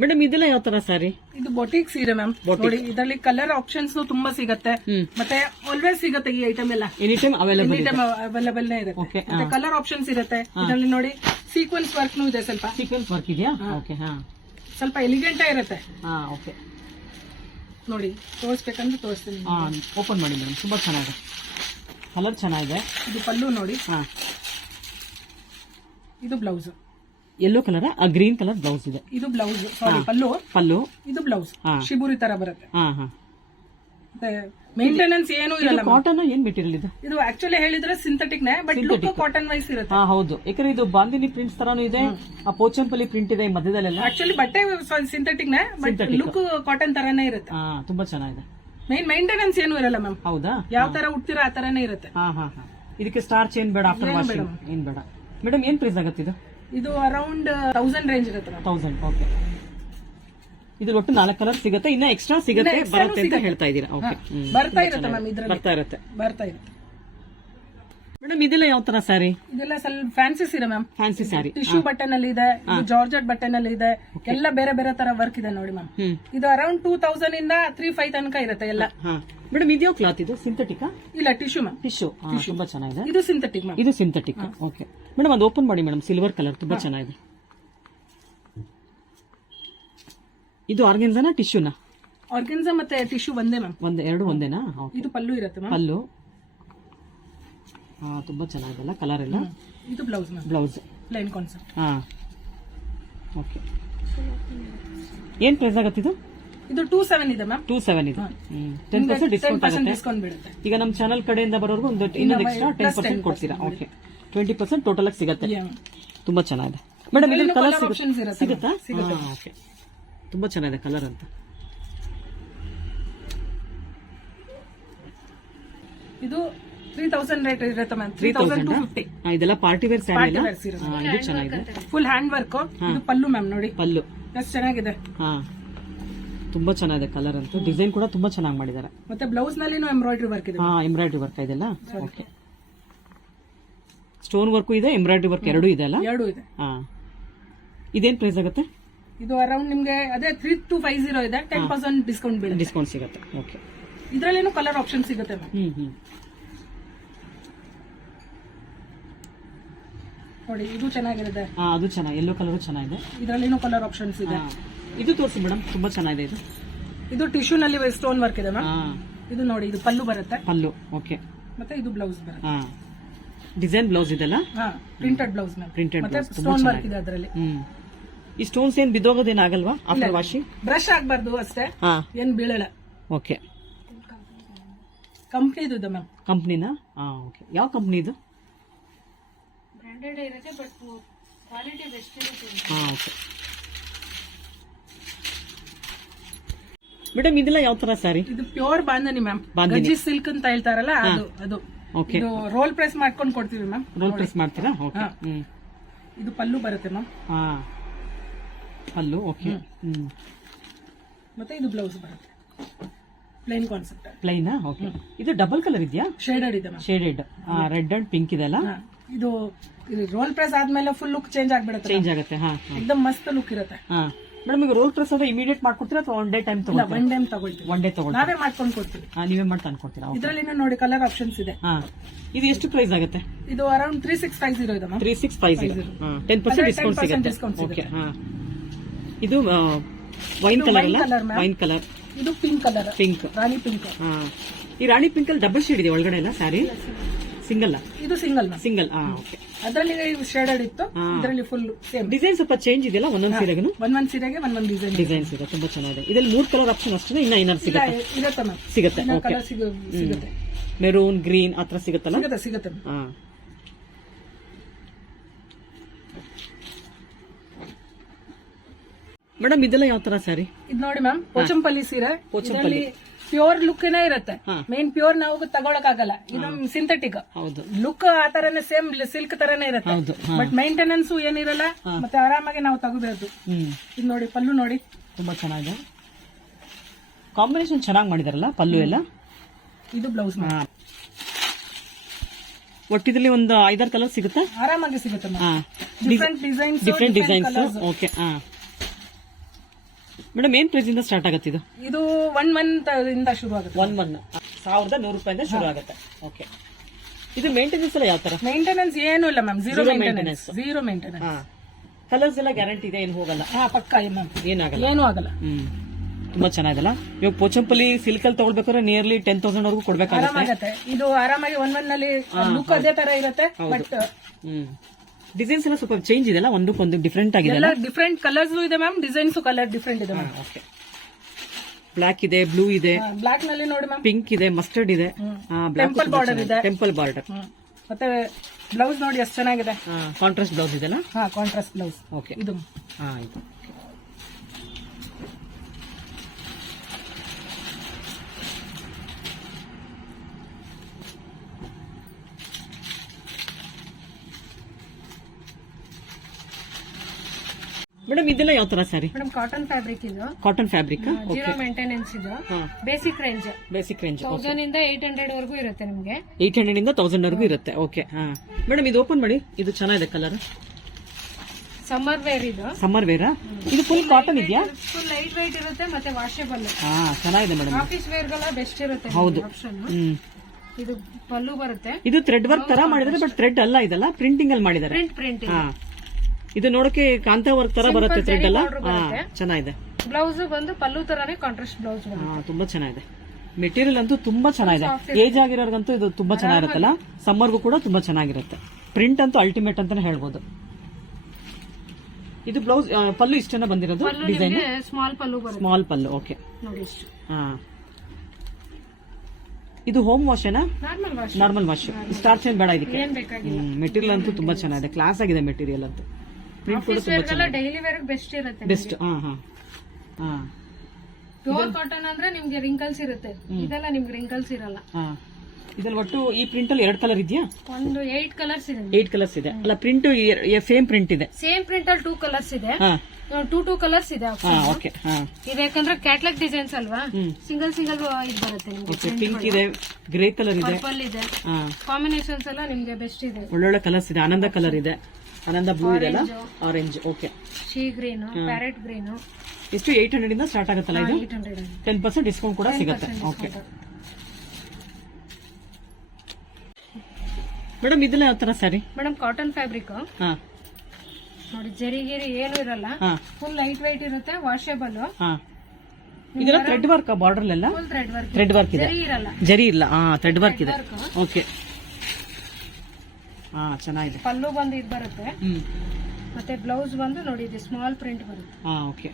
madam ಇದೆಲ್ಲ ಯಾವ ತರ ಸಾರಿ? ಇದು ಬೊಟಿಕ್ ಸೀರೆ ಮ್ಯಾಮ್ ನೋಡಿ ಇದರಲ್ಲಿ ಕಲರ್ ಆಪ್ಷನ್ಸ್ ತುಂಬಾ ಸಿಗುತ್ತೆ. ಮತ್ತೆ ಆಲ್ವೇಸ್ ಸಿಗುತ್ತೆ ಈ ಐಟಮ್ ಎಲ್ಲ. Any time available item time available ಮತ್ತೆ ಕಲರ್ ಆಪ್ಷನ್ಸ್ ಇರುತ್ತೆ. ಇದರಲ್ಲಿ ನೋಡಿ ಸೀಕ್ವೆನ್ಸ್ ವರ್ಕ್ ಇದೆ ಸ್ವಲ್ಪ. ಸೀಕ್ವೆನ್ಸ್ ವರ್ಕ್ ಇದೆಯಾ? ಓಕೆ ಹಾ. ಸ್ವಲ್ಪ ಎಲಿಗೆಂಟ್ ಇರುತ್ತೆ. ಹಾ ಓಕೆ ನೋಡಿ ತೋರಿಸ್ಬೇಕಂದ್ರೆ ತೋರಿಸ್ತೀನಿ. ಹಾ ಓಪನ್ ಮಾಡಿ ಮೇಡಮ್. ತುಂಬಾ ಚೆನ್ನಾಗಿದೆ. ಕಲರ್ ಚೆನ್ನಾಗಿದೆ. ಇದು ಪಲ್ಲು ನೋಡಿ. ಹಾ. ಇದು ಬ್ಲೌಸ್ ಯೆಲ್ಲೋ ಕಲರ್ ಆ ಗ್ರೀನ್ ಕಲರ್ ಬ್ಲೌಸ್ ಇದೆ. ಇದು ಬ್ಲೌಸ್ ಸಾರಿ ಪಲ್ಲು? ಪಲ್ಲು. ಇದು ಬ್ಲೌಸ್ ಹಾ. ಶಿಬುರಿ ತರ ಬರುತ್ತೆ. ಹಾ ಹಾ. ಮತ್ತೆ ಮೇಂಟೆನೆನ್ಸ್ ಏನು ಇರಲ್ಲ ma'am. ಕಾಟನ್ ಏನ್ ಮೆಟೀರಿಯಲ್ ಇದು? ಇದು ಆಕ್ಚುಲಿ ಹೇಳಿದ್ರೆ ಸಿಂಥೆಟಿಕ್ ನೇ ಬಟ್ ಲುಕ್ ಕಾಟನ್ ವೈಸ್ ಇರುತ್ತೆ. ಹಾ ಹೌದು. ಯಾಕಂದ್ರೆ ಇದು ಬಾಂದಿನಿ ಪ್ರಿಂಟ್ಸ್ ತರಾನು ಇದೆ ಆ ಪೋಚಂಪಲ್ಲಿ ಪ್ರಿಂಟ್ ಇದೆ ಈ ಮಧ್ಯದಲ್ಲೆಲ್ಲ. ಆಕ್ಚುಲಿ ಬಟ್ಟೆ ಸಿಂಥೆಟಿಕ್ ನೇ ಬಟ್. ಲುಕ್ ಕಾಟನ್ ತರಾನೇ ಇರುತ್ತೆ. ಹಾ ತುಂಬಾ ಚೆನ್ನಾಗಿದೆ. ಮೇನ್ ಮೇಂಟೆನೆನ್ಸ್ ಏನು ಇರಲ್ಲ ಮ್ಯಾಮ್ ಹೌದಾ? ಯಾವ ತರ ಉಡ್ತೀರಾ ಆ ತರಾನೇ ಇರುತ್ತೆ. ಹಾ ಹಾ ಹಾ. ಇದಕ್ಕೆ ಸ್ಟಾರ್ಚ್ ಏನ್ ಬೇಡ ಆಫ್ಟರ್ ವಾಷಿಂಗ್ ಏನ್ ಬೇಡ. ಮೇಡಮ್ ಏನ್ ಪ್ರೈಸ್ ಆಗತ್ತೆ ಇದು? ಇದು ಅರೌಂಡ್ ತೌಸಂಡ್ ರೇಂಜ್ ಇರುತ್ತೆ ತೌಸಂಡ್ ಓಕೆ ಇದು ಒಟ್ಟು ನಾಲ್ಕು ಕಲರ್ ಸಿಗುತ್ತೆ ಇನ್ನ ಎಕ್ಸ್ಟ್ರಾ ಸಿಗುತ್ತೆ ಬರುತ್ತೆ ಅಂತ ಹೇಳ್ತಾ ಇದ್ದೀರಾ. ಓಕೆ ಬರ್ತಾ ಇರುತ್ತೆ ಮ್ಯಾಮ್ ಇದ್ರಲ್ಲಿ. ಬರ್ತಾ ಇರುತ್ತೆ. ಬರ್ತಾ ಇರುತ್ತೆ. ಮೇಡಮ್ ಇದೆಲ್ಲ ಯಾವ ತರ ಸ್ಯಾರಿ ಇದೆಲ್ಲ ಸ್ವಲ್ಪ ಫ್ಯಾನ್ಸಿ ಸೀರೆ ma'am fancy saree tissue button ಅಲ್ಲಿ ಇದೆ ಜಾರ್ಜೆಟ್ ಬಟನ್ ಅಲ್ಲಿ ಇದೆ ಎಲ್ಲ ಬೇರೆ ಬೇರೆ ತರ ವರ್ಕ್ ಇದೆ ನೋಡಿ ಮ್ಯಾಮ್ ಇದು ಅರೌಂಡ್ ಟೂ ತೌಸಂಡ್ ಇಂದ ತ್ರೀ ಫೈವ್ ತನಕ ಇರುತ್ತೆ ಎಲ್ಲ. ಮೇಡಮ್ ಇದ್ಯಾವ ಕ್ಲಾತ್ ಇದು? ಸಿಂಥೆಟಿಕ್ ಇಲ್ಲ ಟಿಶ್ಯೂ ಮ್ಯಾಮ್ ಟಿಶ್ಯೂ ತುಂಬಾ ಚೆನ್ನಾಗಿದೆ. ಇದು ಸಿಂಥೆಟಿಕ್ ಮ್ಯಾಮ್ ಇದು ಸಿಂಥೆಟಿಕ್ ಓಕೆ ಮೇಡಮ್ ಅದು ಓಪನ್ ಮಾಡಿ ಮೇಡಮ್. ಸಿಲ್ವರ್ ಕಲರ್ ತುಂಬಾ ಚೆನ್ನಾಗಿದೆ. ಇದು ಆರ್ಗೆನ್ಸನ ಟಿಶ್ಯೂನಾ ಆರ್ಗೆನ್ಸಾ ಮತ್ತೆ ಟಿಶ್ಯೂ ಒಂದೇ ಮ್ಯಾಮ್ ಒಂದೇ ಎರಡು ಒಂದೇನಾ? ಇದು ಪಲ್ಲು ಇರುತ್ತೆ ಪಲ್ಲು. ತುಂಬಾ ಚೆನ್ನಾಗಿದೆಲ್ಲ ಕಲರ್ ಎಲ್ಲ? ಇದು ಬ್ಲೌಸ್ ಬ್ಲೌಸ್ ಪ್ಲೇನ್ ಕಾನ್ಸೆಪ್ಟ್ ಹಾ. ಓಕೆ ಏನ್ ಪ್ರೈಸ್ ಆಗತ್ತೆ ಇದು? ಇದು ಟೂ ಸೆವೆನ್ ಇದೆ ಮ್ಯಾಮ್ ಟೂ ಸೆವೆನ್ ಇದೆ. ಟೆನ್ ಪರ್ಸೆಂಟ್ ಡಿಸ್ಕೌಂಟ್ ಆಗುತ್ತೆ. ಡಿಸ್ಕೌಂಟ್ ಬಿಡುತ್ತೆ ಈಗ ನಮ್ಮ ಚಾನಲ್ ಕಡೆಯಿಂದ ಬರೋರ್ಗು ಒಂದು ಇನ್ನೊಂದು ಎಕ್ಸ್ಟ್ರಾ ಟೆನ್ ಪರ್ಸೆಂಟ್ ಕೊಡ್ತೀರಾ? ಓಕೆ ಟ್ವೆಂಟಿ ಪರ್ಸೆಂಟ್ ಟೋಟಲ್ ಆಗಿ ಸಿಗುತ್ತೆ. ತುಂಬಾ ಚೆನ್ನಾಗಿದೆ. ಮೇಡಮ್ ಇದ್ರ ಕಲರ್. ಸಿಗುತ್ತಾ? ಓಕೆ ತುಂಬಾ ಚೆನ್ನಾಗಿದೆ ಕಲರ್ ಅಂತ. ಇದು ತ್ರೀ ತೌಸಂಡ್ ರೇಟ್ ಇರುತ್ತೆ ma'am three three thousand thousand two fifty ಇದೆಲ್ಲ ಪಾರ್ಟಿ ವೇರ್ ಸ್ಯಾರಿ ಇದು ಚೆನ್ನಾಗಿದೆ. ಫುಲ್ ಹ್ಯಾಂಡ್ ವರ್ಕ್ ಇದು ಪಲ್ಲು ಮ್ಯಾಮ್ ನೋಡಿ. ಪಲ್ಲು. ಎಷ್ಟು ಚೆನ್ನಾಗಿದೆ. ಹಾ. ತುಂಬಾ ಚೆನ್ನಾಗಿದೆ ಕಲರ್ ಅಂತೂ. ಡಿಸೈನ್ ಕೂಡ ತುಂಬಾ ಚೆನ್ನಾಗಿ ಮಾಡಿದ್ದಾರೆ. ಮತ್ತೆ ಬ್ಲೌಸ್ ನಲ್ಲಿನೂ ಎಂಬ್ರಾಯ್ಡ್ರಿ ವರ್ಕ್ ಇದೆ. ಹಾ ಎಂಬ್ರಾಯ್ಡ್ರಿ ವರ್ಕ್ ಇದೆಲ್ಲ? ಓಕೆ ಸ್ಟೋನ್ ವರ್ಕು ಇದೆ ಎಂಬ್ರಾಯ್ಡ್ರಿ ವರ್ಕ್ ಎರಡೂ ಇದೆ ಅಲ್ಲ? ಎರಡು ಇದೆ. ಹಾ. ಇದೇನ್ ಪ್ರೈಸ್ ಆಗುತ್ತೆ? ಇದು ಅರೌಂಡ್ ನಿಮ್ಗೆ ಅದೇ ತ್ರೀ ಟು ಫೈವ್ ಜೀರೋ ಇದೆ. ಟೆನ್ ಪರ್ಸೆಂಟ್ ಡಿಸ್ಕೌಂಟ್ ಬೀಳುತ್ತೆ. ಡಿಸ್ಕೌಂಟ್ ಸಿಗುತ್ತೆ. ಓಕೆ ಇದ್ರಲ್ಲೇನು ಕಲರ್ ಆಪ್ಷನ್ ಸಿಗುತ್ತೆ ಮ್ಯಾಮ್ ಹ್ಮ್ ಹ್ಮ್. ನೋಡಿ ಇದು ಚೆನ್ನಾಗಿರುತ್ತೆ. ಹಾ ಅದು ಚೆನ್ನಾಗಿ ಎಲ್ಲೋ ಕಲರ್ ಚೆನ್ನಾಗಿದೆ. ಇದ್ರಲ್ಲೇನು ಕಲರ್ ಆಪ್ಷನ್ಸ್ ಇದೆ. ಹಾ. ಇದು ತೋರಿಸಿ ಮೇಡಮ್ ತುಂಬಾ ಚೆನ್ನಾಗಿದೆ ಇದು. ಇದು ಟಿಶ್ಯೂ ನಲ್ಲಿ ಸ್ಟೋನ್ ವರ್ಕ್ ಇದೆ ಮ್ಯಾಮ್ ಹಾ. ಇದು ನೋಡಿ ಇದು ಪಲ್ಲು ಬರುತ್ತೆ. ಪಲ್ಲು ಓಕೆ ಮತ್ತೆ ಇದು ಬ್ಲೌಸ್ ಬರುತ್ತೆ. ಹಾ. ಡಿಸೈನ್ ಬ್ಲೌಸ್ ಇದೆಲ್ಲ ಹಾ ಪ್ರಿಂಟೆಡ್ ಬ್ಲೌಸ್ ಮ್ಯಾಮ್ Printed ಮತ್ತೆ blouse, ತುಂಬಾ ಸ್ಟೋನ್ ವರ್ಕ್ ಇದೆ ಅದರಲ್ಲಿ. ಹ್ಮ್. ಈ ಸ್ಟೋನ್ಸ್ ಏನ್ ಬಿದ್ದೋಗೋದೇನಾಗಲ್ವಾ ಆಫ್ಟರ್ ವಾಶಿಂಗ್ ಬ್ರಷ್ ಆಗ್ಬಾರ್ದು ಅಷ್ಟೇ. ಹಾ. ಏನ್ ಬೀಳಲ್ಲ. ಓಕೆ ಕಂಪ್ನಿದು ಇದೆ ಮ್ಯಾಮ್ ಕಂಪ್ನಿನಾ ಹಾಂ ಓಕೆ ಯಾವ ಕಂಪ್ನಿ ಇದು? ಹಾ ಓಕೆ ಮೇಡಮ್ ಇದೆಲ್ಲ ಯಾವ ತರ ಸ್ಯಾರಿ ಇದು pure bandhani ma'am bandhani. Silk ಅಂತ ಹೇಳ್ತಾರಲ್ಲ ಅದು ಅದು. ಓಕೆ ಇದು ರೋಲ್ ಪ್ರೆಸ್ ಮಾಡ್ಕೊಂಡು ಕೊಡ್ತೀವಿ ಮ್ಯಾಮ್ ರೋಲ್ ಪ್ರೆಸ್ ಮಾಡ್ತೀರಾ? Okay hmm. ಇದು ಪಲ್ಲು ಬರುತ್ತೆ ಮ್ಯಾಮ್ ಹಾ. Pallu okay hmm. ಮತ್ತೆ ಇದು ಬ್ಲೌಸ್ ಬರುತ್ತೆ. ಪ್ಲೇನ್ ಕಾನ್ಸೆಪ್ಟ್ ಪ್ಲೈನಾ ಓಕೆ ಇದು ಡಬಲ್ ಕಲರ್ ಇದೆಯಾ? ಶೇಡೆಡ್ ಇದೆ ma'am shaded red and pink ಇದೆ ಅಲ್ಲ ಇದು ರೋಲ್ ಪ್ರೆಸ್ ಆದ್ಮೇಲೆ ಫುಲ್ ಲುಕ್ ಚೇಂಜ್ ಆಗ್ಬಿಡುತ್ತೆ ಚೇಂಜ್ ಆಗುತ್ತೆ ಹಾ ಮಸ್ತ್ ಲುಕ್ ಇರುತ್ತೆ. ಹಾ. ಮೇಡಮ್ ಈಗ ರೋಲ್ ಪ್ರೆಸ್ ಅಂದ್ರೆ ಇಮಿಡಿಯೇಟ್ ಮಾಡ್ಕೊಡ್ತೀರಾ ಅಥವಾ ಒನ್ ಡೇ ಟೈಮ್ ಇಲ್ಲ ಒನ್ ಟೈಮ್ ತಗೊಳ್ತೀವಿ. ಒನ್ ಡೇ ತಗೊಳ್ತೀರಾ? ನಾವೇ ಮಾಡ್ಕೊಂಡು ಕೊಡ್ತೀವಿ. ಹಾ, ನೀವೇ ಮಾಡಿ ತಂದ್ಕೊಡ್ತೀರಾ ಇದರಲ್ಲಿ ನೋಡಿ ಕಲರ್ ಆಪ್ಷನ್ಸ್ ಇದೆ. ಹಾ. ಇದು ಎಷ್ಟು ಪ್ರೈಸ್ ಆಗುತ್ತೆ? ಇದು around three six five zero ಇದೆ ma'am three six five zero ten percent discount 10% ಸಿಗುತ್ತೆ. ಓಕೆ ಹಾ. ಇದು ವೈನ್ ಕಲರ್ ಅಲ್ಲ? ವೈನ್ ಕಲರ್ ಇದು pink colour pink Rani pink ಹಾ. ಈ ರಾಣಿ ಪಿಂಕ್ ಅಲ್ಲಿ ಡಬಲ್ ಶೇಡ್ ಇದೆ ಒಳಗಡೆ ಎಲ್ಲ ಸ್ಯಾರಿ ಸಿಂಗಲ್ ಇದು ಸಿಂಗಲ್ ಸಿಂಗಲ್ ಅದರಲ್ಲಿ ಶೇಡೆಡ್ ಇತ್ತು. ಇದರಲ್ಲಿ ಫುಲ್ ಸೇಮ್ ಡಿಸೈನ್ ಸ್ವಲ್ಪ ಚೇಂಜ್ ಇದೆಯಲ್ಲ ಒಂದೊಂದ್ ಸೀರೆಗೂ ಒಂದೊಂದು ಒಂದ್ ಸೀರೆಗೆ ಒಂದೊಂದು ಡಿಸೈನ್ ಡಿಸೈನ್ ಡಿಸೈನ್ಸ್ ಇದೆ ತುಂಬಾ ಚೆನ್ನಾಗಿದೆ. ಇದ್ರಲ್ಲಿ ಮೂರ್ ಕಲರ್ ಆಪ್ಷನ್ ಅಷ್ಟೇ ಇನ್ನ ಏನಾದ್ರು ಇಲ್ಲ ಸಿಗುತ್ತೆ? ಇರುತ್ತೆ ಮ್ಯಾಮ್ ಸಿಗುತ್ತೆ ಕಲರ್ ಸಿಗುತ್ತೆ. ಮೆರೂನ್ ಗ್ರೀನ್ ಆತರ ಸಿಗುತ್ತಲ್ಲ? ಸಿಗುತ್ತೆ ಸಿಗುತ್ತೆ. ಹಾ. ಮೇಡಮ್ ಇದೆಲ್ಲ ಯಾವ ತರ ಸ್ಯಾರಿ ಇದು ನೋಡಿ ಮ್ಯಾಮ್ ಪೋಚಂಪಲ್ಲಿ ಸೀರೆ. ಇದರಲ್ಲಿ ಪ್ಯೂರ್ ಲುಕ್ ಏನೇ ಇರುತ್ತೆ. ಮೇನ್ ಪ್ಯೂರ್ ನಾವು ತಗೊಳಕ್ ಆಗಲ್ಲ ಇದು ಸಿಂಥೆಟಿಕ್ ಹೌದು. ಲುಕ್ ಆ ತರನೇ ಸೇಮ್ ಸಿಲ್ಕ್ ತರನೇ ಇರುತ್ತೆ. ಬಟ್ ಮೈಂಟೆನೆನ್ಸ್ ಏನಿರಲ್ಲ ಮತ್ತೆ ಆರಾಮಾಗಿ ನಾವು ತಗೋಬಹುದು ಇದು ನೋಡಿ ಪಲ್ಲು ನೋಡಿ. ತುಂಬಾ ಚೆನ್ನಾಗಿದೆ. ಕಾಂಬಿನೇಷನ್ ಚೆನ್ನಾಗಿ ಮಾಡಿದಾರಲ್ಲ ಪಲ್ಲು ಎಲ್ಲ? ಇದು ಬ್ಲೌಸ್ ಒಟ್ಟಿದ್ರಲ್ಲಿ ಒಟ್ಟಿದಲ್ಲಿ ಒಂದು ಐದಾರು ಕಲರ್ ಸಿಗುತ್ತಾ? ಆರಾಮಾಗಿ ಸಿಗುತ್ತೆ different designs different designs okay ಹಾ. ಮೇಡಮ್ ಏನ್ ಪ್ರೈಸ್ ಇಂದ ಸ್ಟಾರ್ಟ್ ಆಗುತ್ತೆ ಇದು? ಇದು ಒನ್ ಮಂತ್ ಇಂದ ಶುರು ಆಗುತ್ತೆ. ಒನ್ ಮಂತ್ ಸಾವಿರದ ನೂರು ರೂಪಾಯಿಂದ ಶುರು ಆಗುತ್ತೆ. ಓಕೆ ಇದು ಮೇಂಟೆನೆನ್ಸ್ ಎಲ್ಲ ಯಾವ ತರ ಮೇಂಟೆನೆನ್ಸ್ ಏನು ಇಲ್ಲ ma'am zero maintenance zero maintenance colours ಎಲ್ಲ ಗ್ಯಾರಂಟಿ ಇದೆ ಏನು ಹೋಗಲ್ಲ? ಹಾ ಪಕ್ಕ ಮ್ಯಾಮ್ ಏನಾಗಲ್ಲ ಏನೂ ಆಗಲ್ಲ. ಹ್ಮ್. ತುಂಬಾ ಚೆನ್ನಾಗಿದಲ್ಲ ಇವಾಗ ಪೋಚಂಪಲ್ಲಿ ಸಿಲ್ಕ್ ಅಲ್ಲಿ ತಗೊಳ್ಬೇಕಾದ್ರೆ ನಿಯರ್ಲಿ ಟೆನ್ ತೌಸಂಡ್ ವರೆಗೂ ಕೊಡ್ಬೇಕಾಗುತ್ತೆ. ಇದು ಆರಾಮಾಗಿ ಒನ್ ಒನ್ನಲ್ಲಿ ಲುಕ್ ಅದೇ ತರ ಇರುತ್ತೆ ಬಟ್ ಹ್ಮ್. ಡಿಸೈನ್ಸ್ ಎಲ್ಲ ಸ್ವಲ್ಪ ಚೇಂಜ್ ಇದೆಲ್ಲ ಒಂದಕ್ಕೊಂದು ಡಿಫ್ರೆಂಟ್ ಆಗಿದೆ ಎಲ್ಲ ಡಿಫ್ರೆಂಟ್ ಕಲರ್ಸ್ ಇದೆ ಮ್ಯಾಮ್ ಡಿಸೈನ್ಸ್ ಕಲರ್ ಡಿಫ್ರೆಂಟ್ ಇದೆ ಮ್ಯಾಮ್ ಓಕೆ ಬ್ಲಾಕ್ ಇದೆ ಬ್ಲೂ ಇದೆ. ಬ್ಲಾಕ್ನಲ್ಲಿ ನೋಡಿ ಮ್ಯಾಮ್ ಪಿಂಕ್ ಇದೆ ಮಸ್ಟರ್ಡ್ ಇದೆ. Temple ಬಾರ್ಡರ್ ಇದೆ. ಟೆಂಪಲ್ ಬಾರ್ಡರ್ ಮತ್ತೆ ಬ್ಲೌಸ್ ನೋಡಿ ಎಷ್ಟು ಚೆನ್ನಾಗಿದೆ? ಕಾಂಟ್ರಾಸ್ಟ್ ಬ್ಲೌಸ್ ಇದೆಲ್ಲ ಹಾ ಕಾಂಟ್ರಾಸ್ಟ್ ಬ್ಲೌಸ್ ಓಕೆ ಇದು. ಹಾ ಆಯ್ತು ಮೇಡಮ್ ಇದೆಲ್ಲ ಯಾವ ತರ ಸ್ಯಾರಿ ಮೇಡಮ್ ಕಾಟನ್ ಫ್ಯಾಬ್ರಿಕ್ ಇದು. ಕಾಟನ್ ಫ್ಯಾಬ್ರಿಕ್ ಜೀರೋ ಮೇಂಟೆನೆನ್ಸ್ ಇದು. Basic range basic range thousand ಇಂದ ಏಟ್ ಹಂಡ್ರೆಡ್ ವರೆಗೂ ಇರುತ್ತೆ ನಿಮಗೆ. ಏಟ್ ಹಂಡ್ರೆಡ್ ಇಂದ ತೌಸಂಡ್ ವರೆಗೂ ಇರುತ್ತೆ ಓಕೆ ಹಾ. ಮೇಡಮ್ ಇದು ಓಪನ್ ಮಾಡಿ. ಇದು ಚೆನ್ನಾಗಿದೆ ಕಲರ್ ಸಮ್ಮರ್ ವೇರ್ ಇದು. ಸಮ್ಮರ್ ವೇರ್ ಇದು ಫುಲ್ ಕಾಟನ್ ಇದೆಯಾ? ಫುಲ್ ಲೈಟ್ ವೈಟ್ ಇರುತ್ತೆ ಮತ್ತೆ ವಾಷೇಬಲ್ ಹಾ ಚೆನ್ನಾಗಿದೆ ಮೇಡಮ್. ಆಫೀಸ್ ವೇರ್ ಗೆಲ್ಲ ಬೆಸ್ಟ್ ಇರುತ್ತೆ ಹೌದು. ಇದು ಪಲ್ಲು ಬರುತ್ತೆ. ಇದು ಥ್ರೆಡ್ ವರ್ಕ್ ತರ ಮಾಡಿದ್ರೆ ಬಟ್ ಥ್ರೆಡ್ ಅಲ್ಲ ಇದಲ್ಲ ಪ್ರಿಂಟಿಂಗ್ ಅಲ್ಲಿ ಮಾಡಿದ್ದಾರೆ. ಪ್ರಿಂಟ್ ಪ್ರಿಂಟ್ ಇದು ನೋಡಕ್ಕೆ ಕಾಂತ ವರ್ಕ್ ತರ ಬರುತ್ತೆ ಥ್ರೆಡ್ ಎಲ್ಲ ಚೆನ್ನಾಗಿದೆ. ಬ್ಲೌಸ್ ಬಂದು ಪಲ್ಲು ತರಾನೇ ಕಾಂಟ್ರಾಸ್ಟ್ ಬ್ಲೌಸ್ ತುಂಬಾ ಚೆನ್ನಾಗಿದೆ. ಮೆಟೀರಿಯಲ್ ಅಂತೂ ತುಂಬಾ ಚೆನ್ನಾಗಿದೆ. ಏಜ್ ಆಗಿರೋರ್ಗಂತೂ ಇದು ತುಂಬಾ ಚೆನ್ನಾಗಿರುತ್ತಲ್ಲ? ಸಮ್ಮರ್ಗೂ ಕೂಡ ತುಂಬಾ ಚೆನ್ನಾಗಿರುತ್ತೆ. ಪ್ರಿಂಟ್ ಅಂತೂ ಅಲ್ಟಿಮೇಟ್ ಅಂತಾನೆ ಹೇಳ್ಬೋದು. ಇದು ಬ್ಲೌಸ್ ಪಲ್ಲು ಇಷ್ಟನ್ನ ಬಂದಿರೋದು? ಡಿಸೈನ್ ಸ್ಮಾಲ್ ಪಲ್ಲು ಸ್ಮಾಲ್ ಪಲ್ಲು ಓಕೆ ಇದು ಹೋಮ್ ವಾಶ್ ಏನಾ? Normal wash star wash starch ಏನ್ ಬೇಡ ಇದಕ್ಕೆ. ಮೆಟೀರಿಯಲ್ ಅಂತೂ ತುಂಬಾ ಚೆನ್ನಾಗಿದೆ. ಕ್ಲಾಸ್ ಆಗಿದೆ ಮೆಟೀರಿಯಲ್ ಅಂತೂ. ಪ್ರಿಂಟ್ ಕೂಡ ಡೈಲಿ ವೇರ್ ಬೆಸ್ಟ್ ಇರುತ್ತೆ ಬೆಸ್ಟ್ ಹಾ ಹಾ. ಹಾ. ಪ್ಯೂರ್ ಕಾಟನ್ ಅಂದ್ರೆ ನಿಮ್ಗೆ ರಿಂಕಲ್ಸ್ ಇರುತ್ತೆ. ಇದೆಲ್ಲ ನಿಮ್ಗೆ ರಿಂಕಲ್ಸ್ ಇರಲ್ಲ. ಹಾ. ಇದ್ರಲ್ಲಿ ಒಟ್ಟು ಈ ಪ್ರಿಂಟ್ ಅಲ್ಲಿ ಎರಡು ಕಲರ್ ಇದೆಯಾ? ಒಂದು ಏಟ್ ಕಲರ್ಸ್ ಇದೆ. ಏಟ್ ಕಲರ್ಸ್ ಇದೆ. ಅಲ್ಲ ಪ್ರಿಂಟ್ ಸೇಮ್ ಪ್ರಿಂಟ್ ಇದೆ. ಸೇಮ್ ಪ್ರಿಂಟ್ ಅಲ್ಲಿ ಟೂ ಕಲರ್ಸ್ ಇದೆ. ಟೂ ಟೂ ಕಲರ್ಸ್ ಇದೆ ಓಕೆ ಇದು ಯಾಕಂದ್ರೆ ಕ್ಯಾಟ್ಲಾಗ್ ಡಿಸೈನ್ಸ್ ಅಲ್ವಾ? ಸಿಂಗಲ್ ಸಿಂಗಲ್ ಇದು ಬರುತ್ತೆ ನಿಮಗೆ ಪಿಂಕ್ ಇದೆ ಗ್ರೇ ಕಲರ್ ಇದೆ. ಪರ್ಪಲ್ ಇದೆ. ಕಾಂಬಿನೇಷನ್ಸ್ ಎಲ್ಲ ನಿಮ್ಗೆ ಬೆಸ್ಟ್ ಇದೆ. ಒಳ್ಳೊಳ್ಳೆ ಕಲರ್ಸ್ ಇದೆ ಆನಂದ ಕಲರ್ ಇದೆ. ಆನಂದ ಬ್ಲೂ ಇದೆ ಅಲ್ಲ orange okay sea green parrot green ಎಷ್ಟು ಏಟ್ ಹಂಡ್ರೆಡ್ ಇಂದ ಸ್ಟಾರ್ಟ್ ಆಗುತ್ತಲ್ಲ ಇದು? ಟೆನ್ ಪರ್ಸೆಂಟ್ ಡಿಸ್ಕೌಂಟ್ ಕೂಡ ಸಿಗುತ್ತೆ. ಓಕೆ ಮೇಡಮ್ ಇದನ್ನ ಯಾವ ತರ ಸರಿ ಮೇಡಮ್ ಕಾಟನ್ ಫ್ಯಾಬ್ರಿಕ್ ನೋಡಿ ಜರಿ ಗಿರಿ ಏನು ಇರಲ್ಲ. ಫುಲ್ ಲೈಟ್ ವೈಟ್ ಇರುತ್ತೆ ವಾಷೇಬಲ್ ಹಾ. ಇದೆಲ್ಲ ಥ್ರೆಡ್ ವರ್ಕ್ ಬಾರ್ಡರ್ ಎಲ್ಲ ಥ್ರೆಡ್ ವರ್ಕ್ ಥ್ರೆಡ್ ವರ್ಕ್ ಇದೆ. ಜರಿ ಇರಲ್ಲ. ಜರಿ ಇಲ್ಲ. ಹಾ ಥ್ರೆಡ್ ವರ್ಕ್ ಇದೆ. ಓಕೆ ಹಾ ಚೆನ್ನಾಗಿದೆ. ಪಲ್ಲು ಬಂದು ಇದು ಬರುತ್ತೆ. ಹ್ಮ್. ಮತ್ತೆ ಬ್ಲೌಸ್ ಬಂದು ನೋಡಿ ಇದು ಸ್ಮಾಲ್ ಪ್ರಿಂಟ್ ಬರುತ್ತೆ. ಹಾ ಓಕೆ.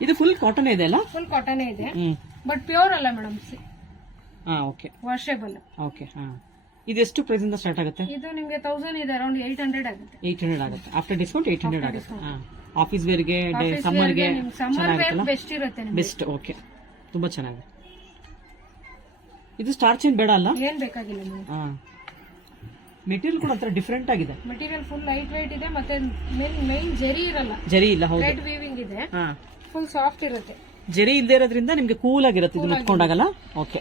ಇದು ಫುಲ್ ಕಾಟನ್ ಇದೆ ಅಲ್ಲ? ಫುಲ್ ಕಾಟನ್ ಇದೆ. ಹ್ಮ್. ಬಟ್ ಪ್ಯೂರ್ ಅಲ್ಲ ಮೇಡಮ್ ಹಾ ಓಕೆ. ವಾಷೇಬಲ್ ಓಕೆ ಹಾ. ಇದು ಎಷ್ಟು ಪ್ರೈಸ್ ಇಂದ ಸ್ಟಾರ್ಟ್ ಆಗುತ್ತೆ? ಇದು ನಿಮಗೆ 1000 ಇದೆ ಅರೌಂಡ್ ಏಟ್ ಹಂಡ್ರೆಡ್ ಆಗುತ್ತೆ. ಏಟ್ ಹಂಡ್ರೆಡ್ ಆಗುತ್ತೆ. ಆಫ್ಟರ್ ಡಿಸ್ಕೌಂಟ್ ಏಟ್ ಹಂಡ್ರೆಡ್ ಆಗುತ್ತೆ. ಹಾ. ಆಫೀಸ್ ವೇರ್ಗೆ ಸಮ್ಮರ್ಗೆ ಸಮ್ಮರ್ ವೇರ್ ಬೆಸ್ಟ್ ಇರುತ್ತೆ ನಿಮಗೆ. Best okay. ತುಂಬಾ ಚೆನ್ನಾಗಿದೆ. ಇದು ಸ್ಟಾರ್ಚ್ ಏನ್ ಬೇಡ ಅಲ್ಲ? ಏನ್ ಬೇಕಾಗಿಲ್ಲ ನಿಮಗೆ? ಹಾ. ಮೆಟೀರಿಯಲ್ ಕೂಡ ಒಂಥರ ಡಿಫ್ರೆಂಟ್ ಆಗಿದೆ. ಮೆಟೀರಿಯಲ್ ಫುಲ್ ಲೈಟ್ ವೈಟ್ ಇದೆ ಮತ್ತೆ ಮೇನ್ ಮೇನ್ ಜರಿ ಇರಲ್ಲ. ಜರಿ ಇಲ್ಲ ಹೌದು. ಥ್ರೆಡ್ ವೀವಿಂಗ್ ಇದೆ. ಹಾ. ಫುಲ್ ಸಾಫ್ಟ್ ಇರುತ್ತೆ. ಜರಿ ಇಲ್ಲದೆ ಇರೋದ್ರಿಂದ ನಿಮ್ಗೆ ಕೂಲ್ ಆಗಿರುತ್ತೆ ಇದು ಮುಟ್ಕೊಂಡಾಗಲ್ಲ? ಓಕೆ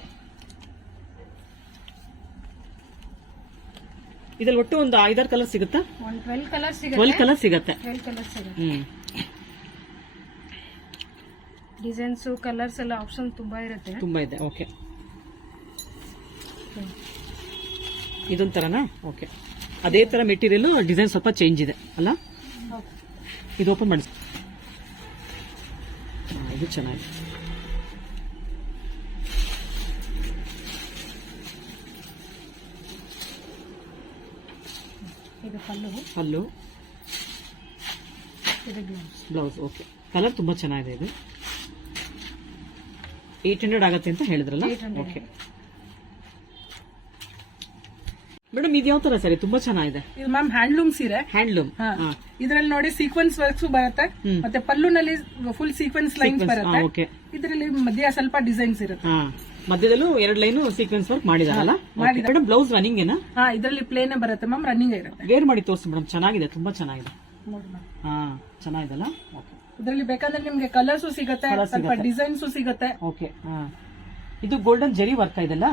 ಇದ್ರಲ್ಲಿ ಒಟ್ಟು ಒಂದು ಐದಾರು ಕಲರ್ ಸಿಗುತ್ತಾ? ಒಂದು ಟ್ವೆಲ್ ಕಲರ್ ಸಿಗುತ್ತೆ. ಟ್ವೆಲ್ ಕಲರ್ ಸಿಗುತ್ತೆ. ಟ್ವೆಲ್ ಕಲರ್ ಸಿಗುತ್ತೆ. ಹ್ಮ್. ಡಿಸೈನ್ಸ್ ಕಲರ್ಸ್ ಎಲ್ಲ ಆಪ್ಷನ್ ತುಂಬಾ ಇರುತ್ತೆ. ತುಂಬಾ ಇದೆ ಓಕೆ ಇದೊಂಥರನಾ? ಓಕೆ ಅದೇ ತರ ಮೆಟೀರಿಯಲ್ ಡಿಸೈನ್ ಸ್ವಲ್ಪ ಚೇಂಜ್ ಇದೆ ಅಲ್ಲ. ಇದು ಓಪನ್ ಮಾಡಿ. ಹಾ, ಇದು ಚೆನ್ನಾಗಿದೆ. ಇದು ಬ್ಲೌಸ್ ಬ್ಲೌಸ್ ಓಕೆ ಕಲರ್ ತುಂಬಾ ಚೆನ್ನಾಗಿದೆ ಇದು. ಏಟ್ ಹಂಡ್ರೆಡ್ ಆಗತ್ತೆ ಅಂತ ಹೇಳಿದ್ರಲ್ಲ? ಓಕೆ ಮೇಡಮ್ ಇದು ಯಾವ ತರ ಸರಿ ತುಂಬಾ ಚೆನ್ನಾಗಿದೆ. ಇದು ಮ್ಯಾಮ್ ಹ್ಯಾಂಡ್ಲೂಮ್ ಸೀರೆ. ಹ್ಯಾಂಡ್ಲೂಮ್ ಇದರಲ್ಲಿ ನೋಡಿ ಸೀಕ್ವೆನ್ಸ್ ವರ್ಕ್ಸ್ ಬರುತ್ತೆ. ಮತ್ತೆ ಪಲ್ಲುನಲ್ಲಿ ಫುಲ್ ಸೀಕ್ವೆನ್ಸ್ ಲೈನ್ಸ್ ಬರುತ್ತೆ. ಓಕೆ ಇದರಲ್ಲಿ ಮಧ್ಯ ಸ್ವಲ್ಪ ಡಿಸೈನ್ಸ್ ಇರುತ್ತೆ. ಮಧ್ಯದಲ್ಲೂ ಎರಡು ಲೈನ್ ಸೀಕ್ವೆನ್ಸ್ ವರ್ಕ್ ಮಾಡಿದಾರಲ್ಲ ಮೇಡಮ್ ಬ್ಲೌಸ್ ರನ್ನಿಂಗ್ ಏನಾ? ಹಾ ಇದರಲ್ಲಿ ಪ್ಲೇನ್ ಬರುತ್ತೆ ಮ್ಯಾಮ್ ರನ್ನಿಂಗ್ ಇರುತ್ತೆ. ವೇರ್ ಮಾಡಿ ತೋರಿಸಿ ಮೇಡಮ್ ಚೆನ್ನಾಗಿದೆ ತುಂಬಾ ಚೆನ್ನಾಗಿದೆ. ಹಾ ಚೆನ್ನಾಗಿದಲ್ಲ? ಇದರಲ್ಲಿ ಬೇಕಾದ್ರೆ ನಿಮ್ಗೆ ಕಲರ್ಸ್ ಸಿಗುತ್ತೆ ಸ್ವಲ್ಪ. ಡಿಸೈನ್ಸ್ ಸಿಗುತ್ತೆ. ಓಕೆ ಹಾ. ಇದು ಗೋಲ್ಡನ್ ಜರಿ ವರ್ಕ್ ಇದೆಲ್ಲ?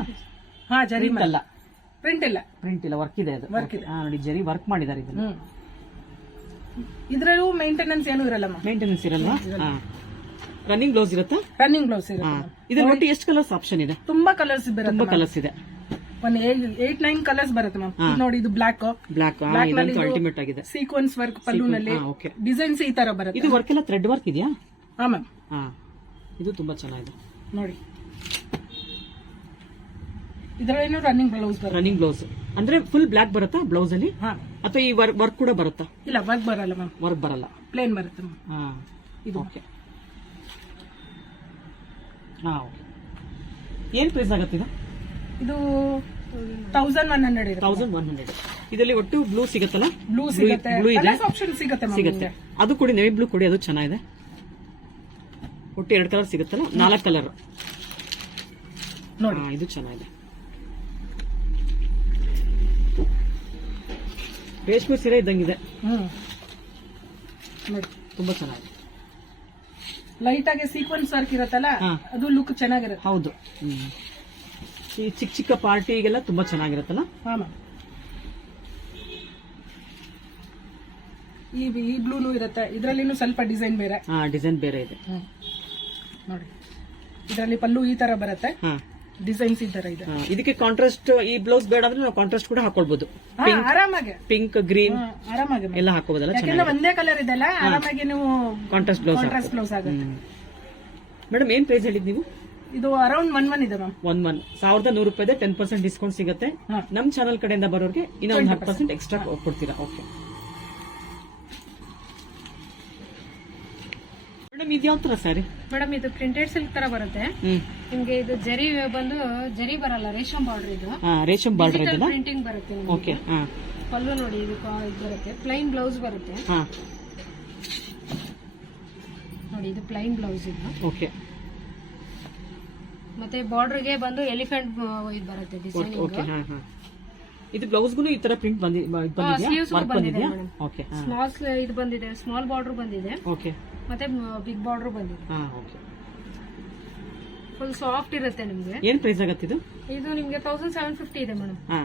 ಹಾ ಜರಿ ಅಲ್ಲ. ಪ್ರಿಂಟ್ ಇಲ್ಲ. ಪ್ರಿಂಟ್ ಇಲ್ಲ ವರ್ಕ್ ಇದೆ ಅದು. ವರ್ಕ್ ಇದೆ. ಹಾ ನೋಡಿ ಜರಿ ವರ್ಕ್ ಮಾಡಿದ್ದಾರೆ ಇದನ್ನ. ಇದರಲ್ಲೂ ಮೇಂಟೆನೆನ್ಸ್ ಏನು ಇರಲ್ಲ ಮ್ಯಾಮ್ ಮೇಂಟೆನೆನ್ಸ್ ಇರಲ್ಲ. ರನ್ನಿಂಗ್ ಬ್ಲೌಸ್ ಇರುತ್ತಾ? ರನ್ನಿಂಗ್ ಬ್ಲೌಸ್ ಇರುತ್ತೆ ಇದ್ರಲ್ಲಿ ಒಟ್ಟು ಎಷ್ಟು ಕಲರ್ಸ್ ಆಪ್ಷನ್ ಇದೆ? ತುಂಬಾ ಕಲರ್ಸ್ ಇದೆ ತುಂಬಾ ಕಲರ್ಸ್ ಇದೆ. ಒಂದು ಏಟ್ ನೈನ್ ಕಲರ್ಸ್ ಬರುತ್ತೆ ಮ್ಯಾಮ್ ನೋಡಿ ಇದು ಬ್ಲಾಕ್ ಬ್ಲಾಕ್ ಇದು- ಅಲ್ಟಿಮೇಟ್ ಆಗಿದೆ. ಸೀಕ್ವೆನ್ಸ್ ವರ್ಕ್ ಪಲ್ಲುನಲ್ಲಿ ಡಿಸೈನ್ಸ್ ಈ ತರ ಬರುತ್ತೆ ಇದು ವರ್ಕ್ ಎಲ್ಲ ಥ್ರೆಡ್ ವರ್ಕ್ ಇದೆಯಾ? ಹಾ ಮ್ಯಾಮ್. ಹಾ. ಇದು ತುಂಬಾ ಚೆನ್ನಾಗಿದೆ. ನೋಡಿ. ಇದರಲ್ಲೇನು ರನ್ನಿಂಗ್ ಬ್ಲೌಸ್ ಬರುತ್ತೆ. ರನ್ನಿಂಗ್ ಬ್ಲೌಸ್ ಅಂದ್ರೆ ಫುಲ್ ಬ್ಲಾಕ್ ಬರುತ್ತಾ ಬ್ಲೌಸ್ ಅಲ್ಲಿ? ಹಾ. ಅಥವಾ ಈ ವರ್ಕ್ ವರ್ಕ್ ಕೂಡ ಬರುತ್ತಾ? ಇಲ್ಲ ವರ್ಕ್ ಬರಲ್ಲ ಮ್ಯಾಮ್ ವರ್ಕ್ ಬರಲ್ಲ. ಪ್ಲೇನ್ ಬರುತ್ತೆ ಮ್ಯಾಮ್ ಹಾ. ಇದು. ಓಕೆ ಹಾ ಓಕೆ ಏನ್ ಪ್ರೈಸ್ ಆಗುತ್ತೆ ಇದು? ಇದು ತೌಸಂಡ್ ಒನ್ ಹಂಡ್ರೆಡ್ ಇದೆ ತೌಸಂಡ್ ಒನ್ ಹಂಡ್ರೆಡ್ ಇದರಲ್ಲಿ ಒಟ್ಟು ಬ್ಲೂ ಸಿಗುತ್ತಲ್ಲ? ಬ್ಲೂ ಸಿಗುತ್ತೆ. ಬ್ಲೂ ಇದೆ. ಆಪ್ಷನ್ ಸಿಗುತ್ತೆ ಸಿಗುತ್ತೆ. ಅದು ಕೊಡಿ ನೇವಿ ಬ್ಲೂ ಕೊಡಿ ಅದು ಚೆನ್ನಾಗಿದೆ. ಒಟ್ಟು ಎರಡು ಕಲರ್ ಸಿಗುತ್ತಲ್ಲ? ನಾಲ್ಕು ಕಲರ್ ನೋಡಿ. ಇದು ಚೆನ್ನಾಗಿದೆ. ರೇಷ್ಮೆ ಸೀರೆ ಇದ್ದಂಗಿದೆ. ಹ್ಮ್. ನೋಡಿ. ತುಂಬಾ ಚೆನ್ನಾಗಿದೆ. ಲೈಟ್ ಆಗಿ ಸೀಕ್ವೆನ್ಸ್ ವರ್ಕ್ ಇರುತ್ತಲ್ಲ? ಹಾ. ಅದು ಲುಕ್ ಚೆನ್ನಾಗಿರುತ್ತೆ. ಹೌದು. ಹ್ಮ್. ಈ ಚಿಕ್ಕ ಚಿಕ್ಕ ಪಾರ್ಟಿಗೆಲ್ಲ ತುಂಬಾ ಚೆನ್ನಾಗಿರುತ್ತಲ್ಲ? ಹಾ ಮ್ಯಾಮ್ ಈ ಈ ಬ್ಲೂನು ಇರುತ್ತೆ. ಇದ್ರಲ್ಲಿನೂ ಸ್ವಲ್ಪ ಡಿಸೈನ್ ಬೇರೆ. ಹಾ ಡಿಸೈನ್ ಬೇರೆ ಇದೆ. ನೋಡಿ. ಇದರಲ್ಲಿ ಪಲ್ಲು ಈ ತರ ಬರುತ್ತೆ. ಹಾ. ಡಿಸೈನ್ಸ್ ಇದ್ದಾರೆ ಇದೆ. ಹಾ, ಇದಕ್ಕೆ ಕಾಂಟ್ರಾಸ್ಟ್ ಈ ಬ್ಲೌಸ್ ಬೇಡ ಅಂದ್ರೆ ನಾವು ಕಾಂಟ್ರಾಸ್ಟ್ ಕೂಡ ಹಾಕೊಳ್ಬಹುದು ಹಾ, ಆರಾಮಾಗಿ. ಪಿಂಕ್ ಗ್ರೀನ್ ಹಾ, ಆರಾಮಾಗಿ. ಎಲ್ಲ ಹಾಕೋಬೋದಲ್ಲ? ಯಾಕೆಂದ್ರೆ ಒಂದೇ ಕಲರ್ ಇದೆಲ್ಲ ಆರಾಮಾಗಿ ನೀವು ಕಾಂಟ್ರಾಸ್ಟ್ ಬ್ಲೌಸ್ ಕಾಂಟ್ರಾಸ್ಟ್ ಬ್ಲೌಸ್ ಆಗುತ್ತೆ. ಮೇಡಮ್ ಏನ್ ಪ್ರೈಸ್ ಹೇಳಿದ್ ನೀವು? ಇದು ಅರೌಂಡ್ ಒನ್ ಒನ್ ಇದೆ ಮ್ಯಾಮ್. ಒನ್ ಒನ್ ಸಾವಿರದ ನೂರು ರೂಪಾಯಿ ಟೆನ್ ಪರ್ಸೆಂಟ್ ಡಿಸ್ಕೌಂಟ್ ಸಿಗುತ್ತೆ. ಹಾ. ನಮ್ ಚಾನಲ್ ಕಡೆಯಿಂದ ಬರೋರಿಗೆ ಇನ್ನೊಂದು ಹತ್ತು ಪರ್ಸೆಂಟ್ ಎಕ್ಸ್ಟ್ರಾ ಕೊಡ್ತೀರಾ? ಓಕೆ ಮೇಡಮ್ ಇದು ಯಾವ ತರ ಸ್ಯಾರಿ ಮೇಡಮ್ ಇದು ಪ್ರಿಂಟೆಡ್ ಸಿಲ್ಕ್ ತರ ಬರುತ್ತೆ. ನಿಮ್ಗೆ ಇದು ಜರಿ ಬಂದು ಜರಿ ಬರಲ್ಲ ರೇಷಮ್ ಬಾರ್ಡರ್ ಇದು. ರೇಷಮ್ ಬಾರ್ಡರ್ ಇದೆಲ್ಲ ಪ್ರಿಂಟಿಂಗ್ ಬರುತ್ತೆ. ಓಕೆ ಪಲ್ಲು ನೋಡಿ ಇದು ಬರುತ್ತೆ. ಪ್ಲೈನ್ ಬ್ಲೌಸ್ ಬರುತ್ತೆ. ನೋಡಿ ಇದು ಪ್ಲೈನ್ ಬ್ಲೌಸ್ ಇದು. ಓಕೆ. ಮತ್ತೆ ಬಾರ್ಡರ್ಗೆ ಬಂದು ಎಲಿಫೆಂಟ್ ಇದು ಬರುತ್ತೆ ಡಿಸೈನಿಂಗ್ ಓಕೆ ಹಾ ಹಾ. ಇದು ಬ್ಲೌಸ್ಗೂ ಈ ತರ ಪ್ರಿಂಟ್ ಬಂದಿದೆ ಓಕೆ ಸ್ಮಾಲ್ ಇದು ಬಂದಿದೆ. ಸ್ಮಾಲ್ ಬಾರ್ಡರ್ ಬಂದಿದೆ. ಓಕೆ ಮತ್ತೆ ಬಿಗ್ ಬಾರ್ಡರ್ ಬಂದಿದೆ. ಹಾ ಓಕೆ ಫುಲ್ ಸಾಫ್ಟ್ ಇರುತ್ತೆ ನಿಮಗೆ. ಏನ್ ಪ್ರೈಸ್ ಆಗುತ್ತೆ ಇದು? ಇದು ನಿಮಗೆ ತೌಸಂಡ್ ಸೆವೆನ್ ಫಿಫ್ಟಿ ಇದೆ ಮೇಡಮ್. ಹಾ.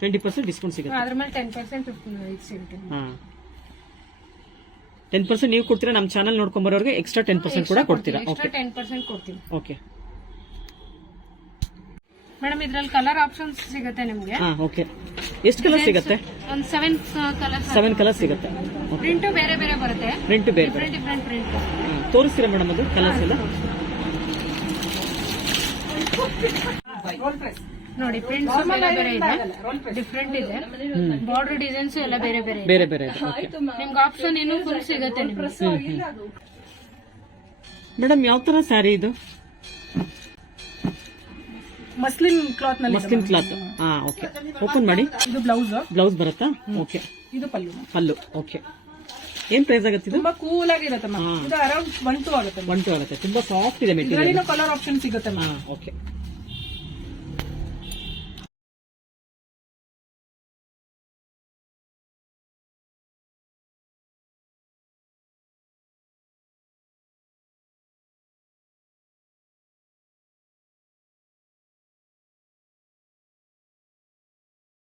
ಟ್ವೆಂಟಿ ಪರ್ಸೆಂಟ್ ಡಿಸ್ಕೌಂಟ್ ಸಿಗುತ್ತೆ. ಅದ್ರ ಮೇಲೆ ಟೆನ್ ಪರ್ಸೆಂಟ್ ಇದು ಸಿಗುತ್ತೆ. ಹಾ. ಟೆನ್ ಪರ್ಸೆಂಟ್ ನೀವು ಕೊಡ್ತೀರಾ ನಮ್ಮ ಚಾನಲ್ ನೋಡ್ಕೊಂಡ್ ಬರೋರಿಗೆ ಎಕ್ಸ್ಟ್ರಾ ಟೆನ್ ಪರ್ಸೆಂಟ್ ಕೂಡ ಕೊಡ್ತೀರಾ? ಎಕ್ಸ್ಟ್ರಾ ಓಕೆ ಟೆನ್ ಪರ್ಸೆಂಟ್ ಕೊಡ್ತೀವಿ. ಓಕೆ ಮೇಡಮ್ ಇದ್ರಲ್ಲಿ ಕಲರ್ ಆಪ್ಷನ್ಸ್ ಸಿಗುತ್ತೆ ನಿಮಗೆ? ಹಾ ಓಕೆ ಎಷ್ಟು ಕಲರ್ ಸಿಗುತ್ತೆ? ಒಂದು ಸೆವೆನ್ ಕಲರ್ ಸೆವೆನ್ ಕಲರ್ ಸಿಗುತ್ತೆ. ಪ್ರಿಂಟು ಬೇರೆ ಬೇರೆ ಬರುತ್ತೆ. ಪ್ರಿಂಟ್ ಬೇರೆ ಬೇರೆ ಡಿಫ್ರೆಂಟ್ ಡಿಫ್ರೆಂಟ್ ಪ್ರಿಂಟ್ ತೋರಿಸ್ತೀರಾ ಮೇಡಮ್ ಅದು ಕಲರ್ಸ್ ಎಲ್ಲ? ರೋಲ್ ಪ್ರೆಸ್ ನೋಡಿ ಪ್ರಿಂಟ್ಸ್ ಬೇರೆ ಬೇರೆ ಇದೆ. ಡಿಫ್ರೆಂಟ್ ಇದೆ. ಬಾರ್ಡರ್ ಡಿಸೈನ್ಸ್ ಎಲ್ಲ ಬೇರೆ ಬೇರೆ ಇದೆ. ಬೇರೆ ಬೇರೆ ಇದೆ. ಓಕೆ ನಿಮ್ಗೆ ಆಪ್ಷನ್ ಇನ್ನೂ ಫುಲ್ ಸಿಗುತ್ತೆ ನಿಮ್ಗೆ. ಮೇಡಮ್ ಯಾವ ತರ ಸ್ಯಾರಿ ಇದು? ಮಸ್ಲಿನ್ ಕ್ಲಾತ್ನಲ್ಲಿ ಮಸ್ಲಿನ್ ಕ್ಲಾತ್. ಹಾ ಓಕೆ ಓಪನ್ ಮಾಡಿ. ಇದು ಬ್ಲೌಸ್. ಬ್ಲೌಸ್ ಬರುತ್ತಾ? ಓಕೆ ಇದು ಪಲ್ಲು. ಪಲ್ಲು ಓಕೆ ಏನ್ ಪ್ರೈಸ್ ಆಗುತ್ತೆ ಇದು? ತುಂಬಾ ಕೂಲ್ ಆಗಿರುತ್ತೆ ಮ್ಯಾಮ್ ಇದು ಅರೌಂಡ್ ಒನ್ ಟು ಆಗುತ್ತೆ. ಒನ್ ಟು ಆಗುತ್ತೆ. ತುಂಬಾ ಸಾಫ್ಟ್ ಇದೆ ಮೆಟೀರಿಯಲ್ ಕಲರ್ ಆಪ್ಷನ್ ಸಿಗುತ್ತೆ ಮ್ಯಾಮ್ ಓಕೆ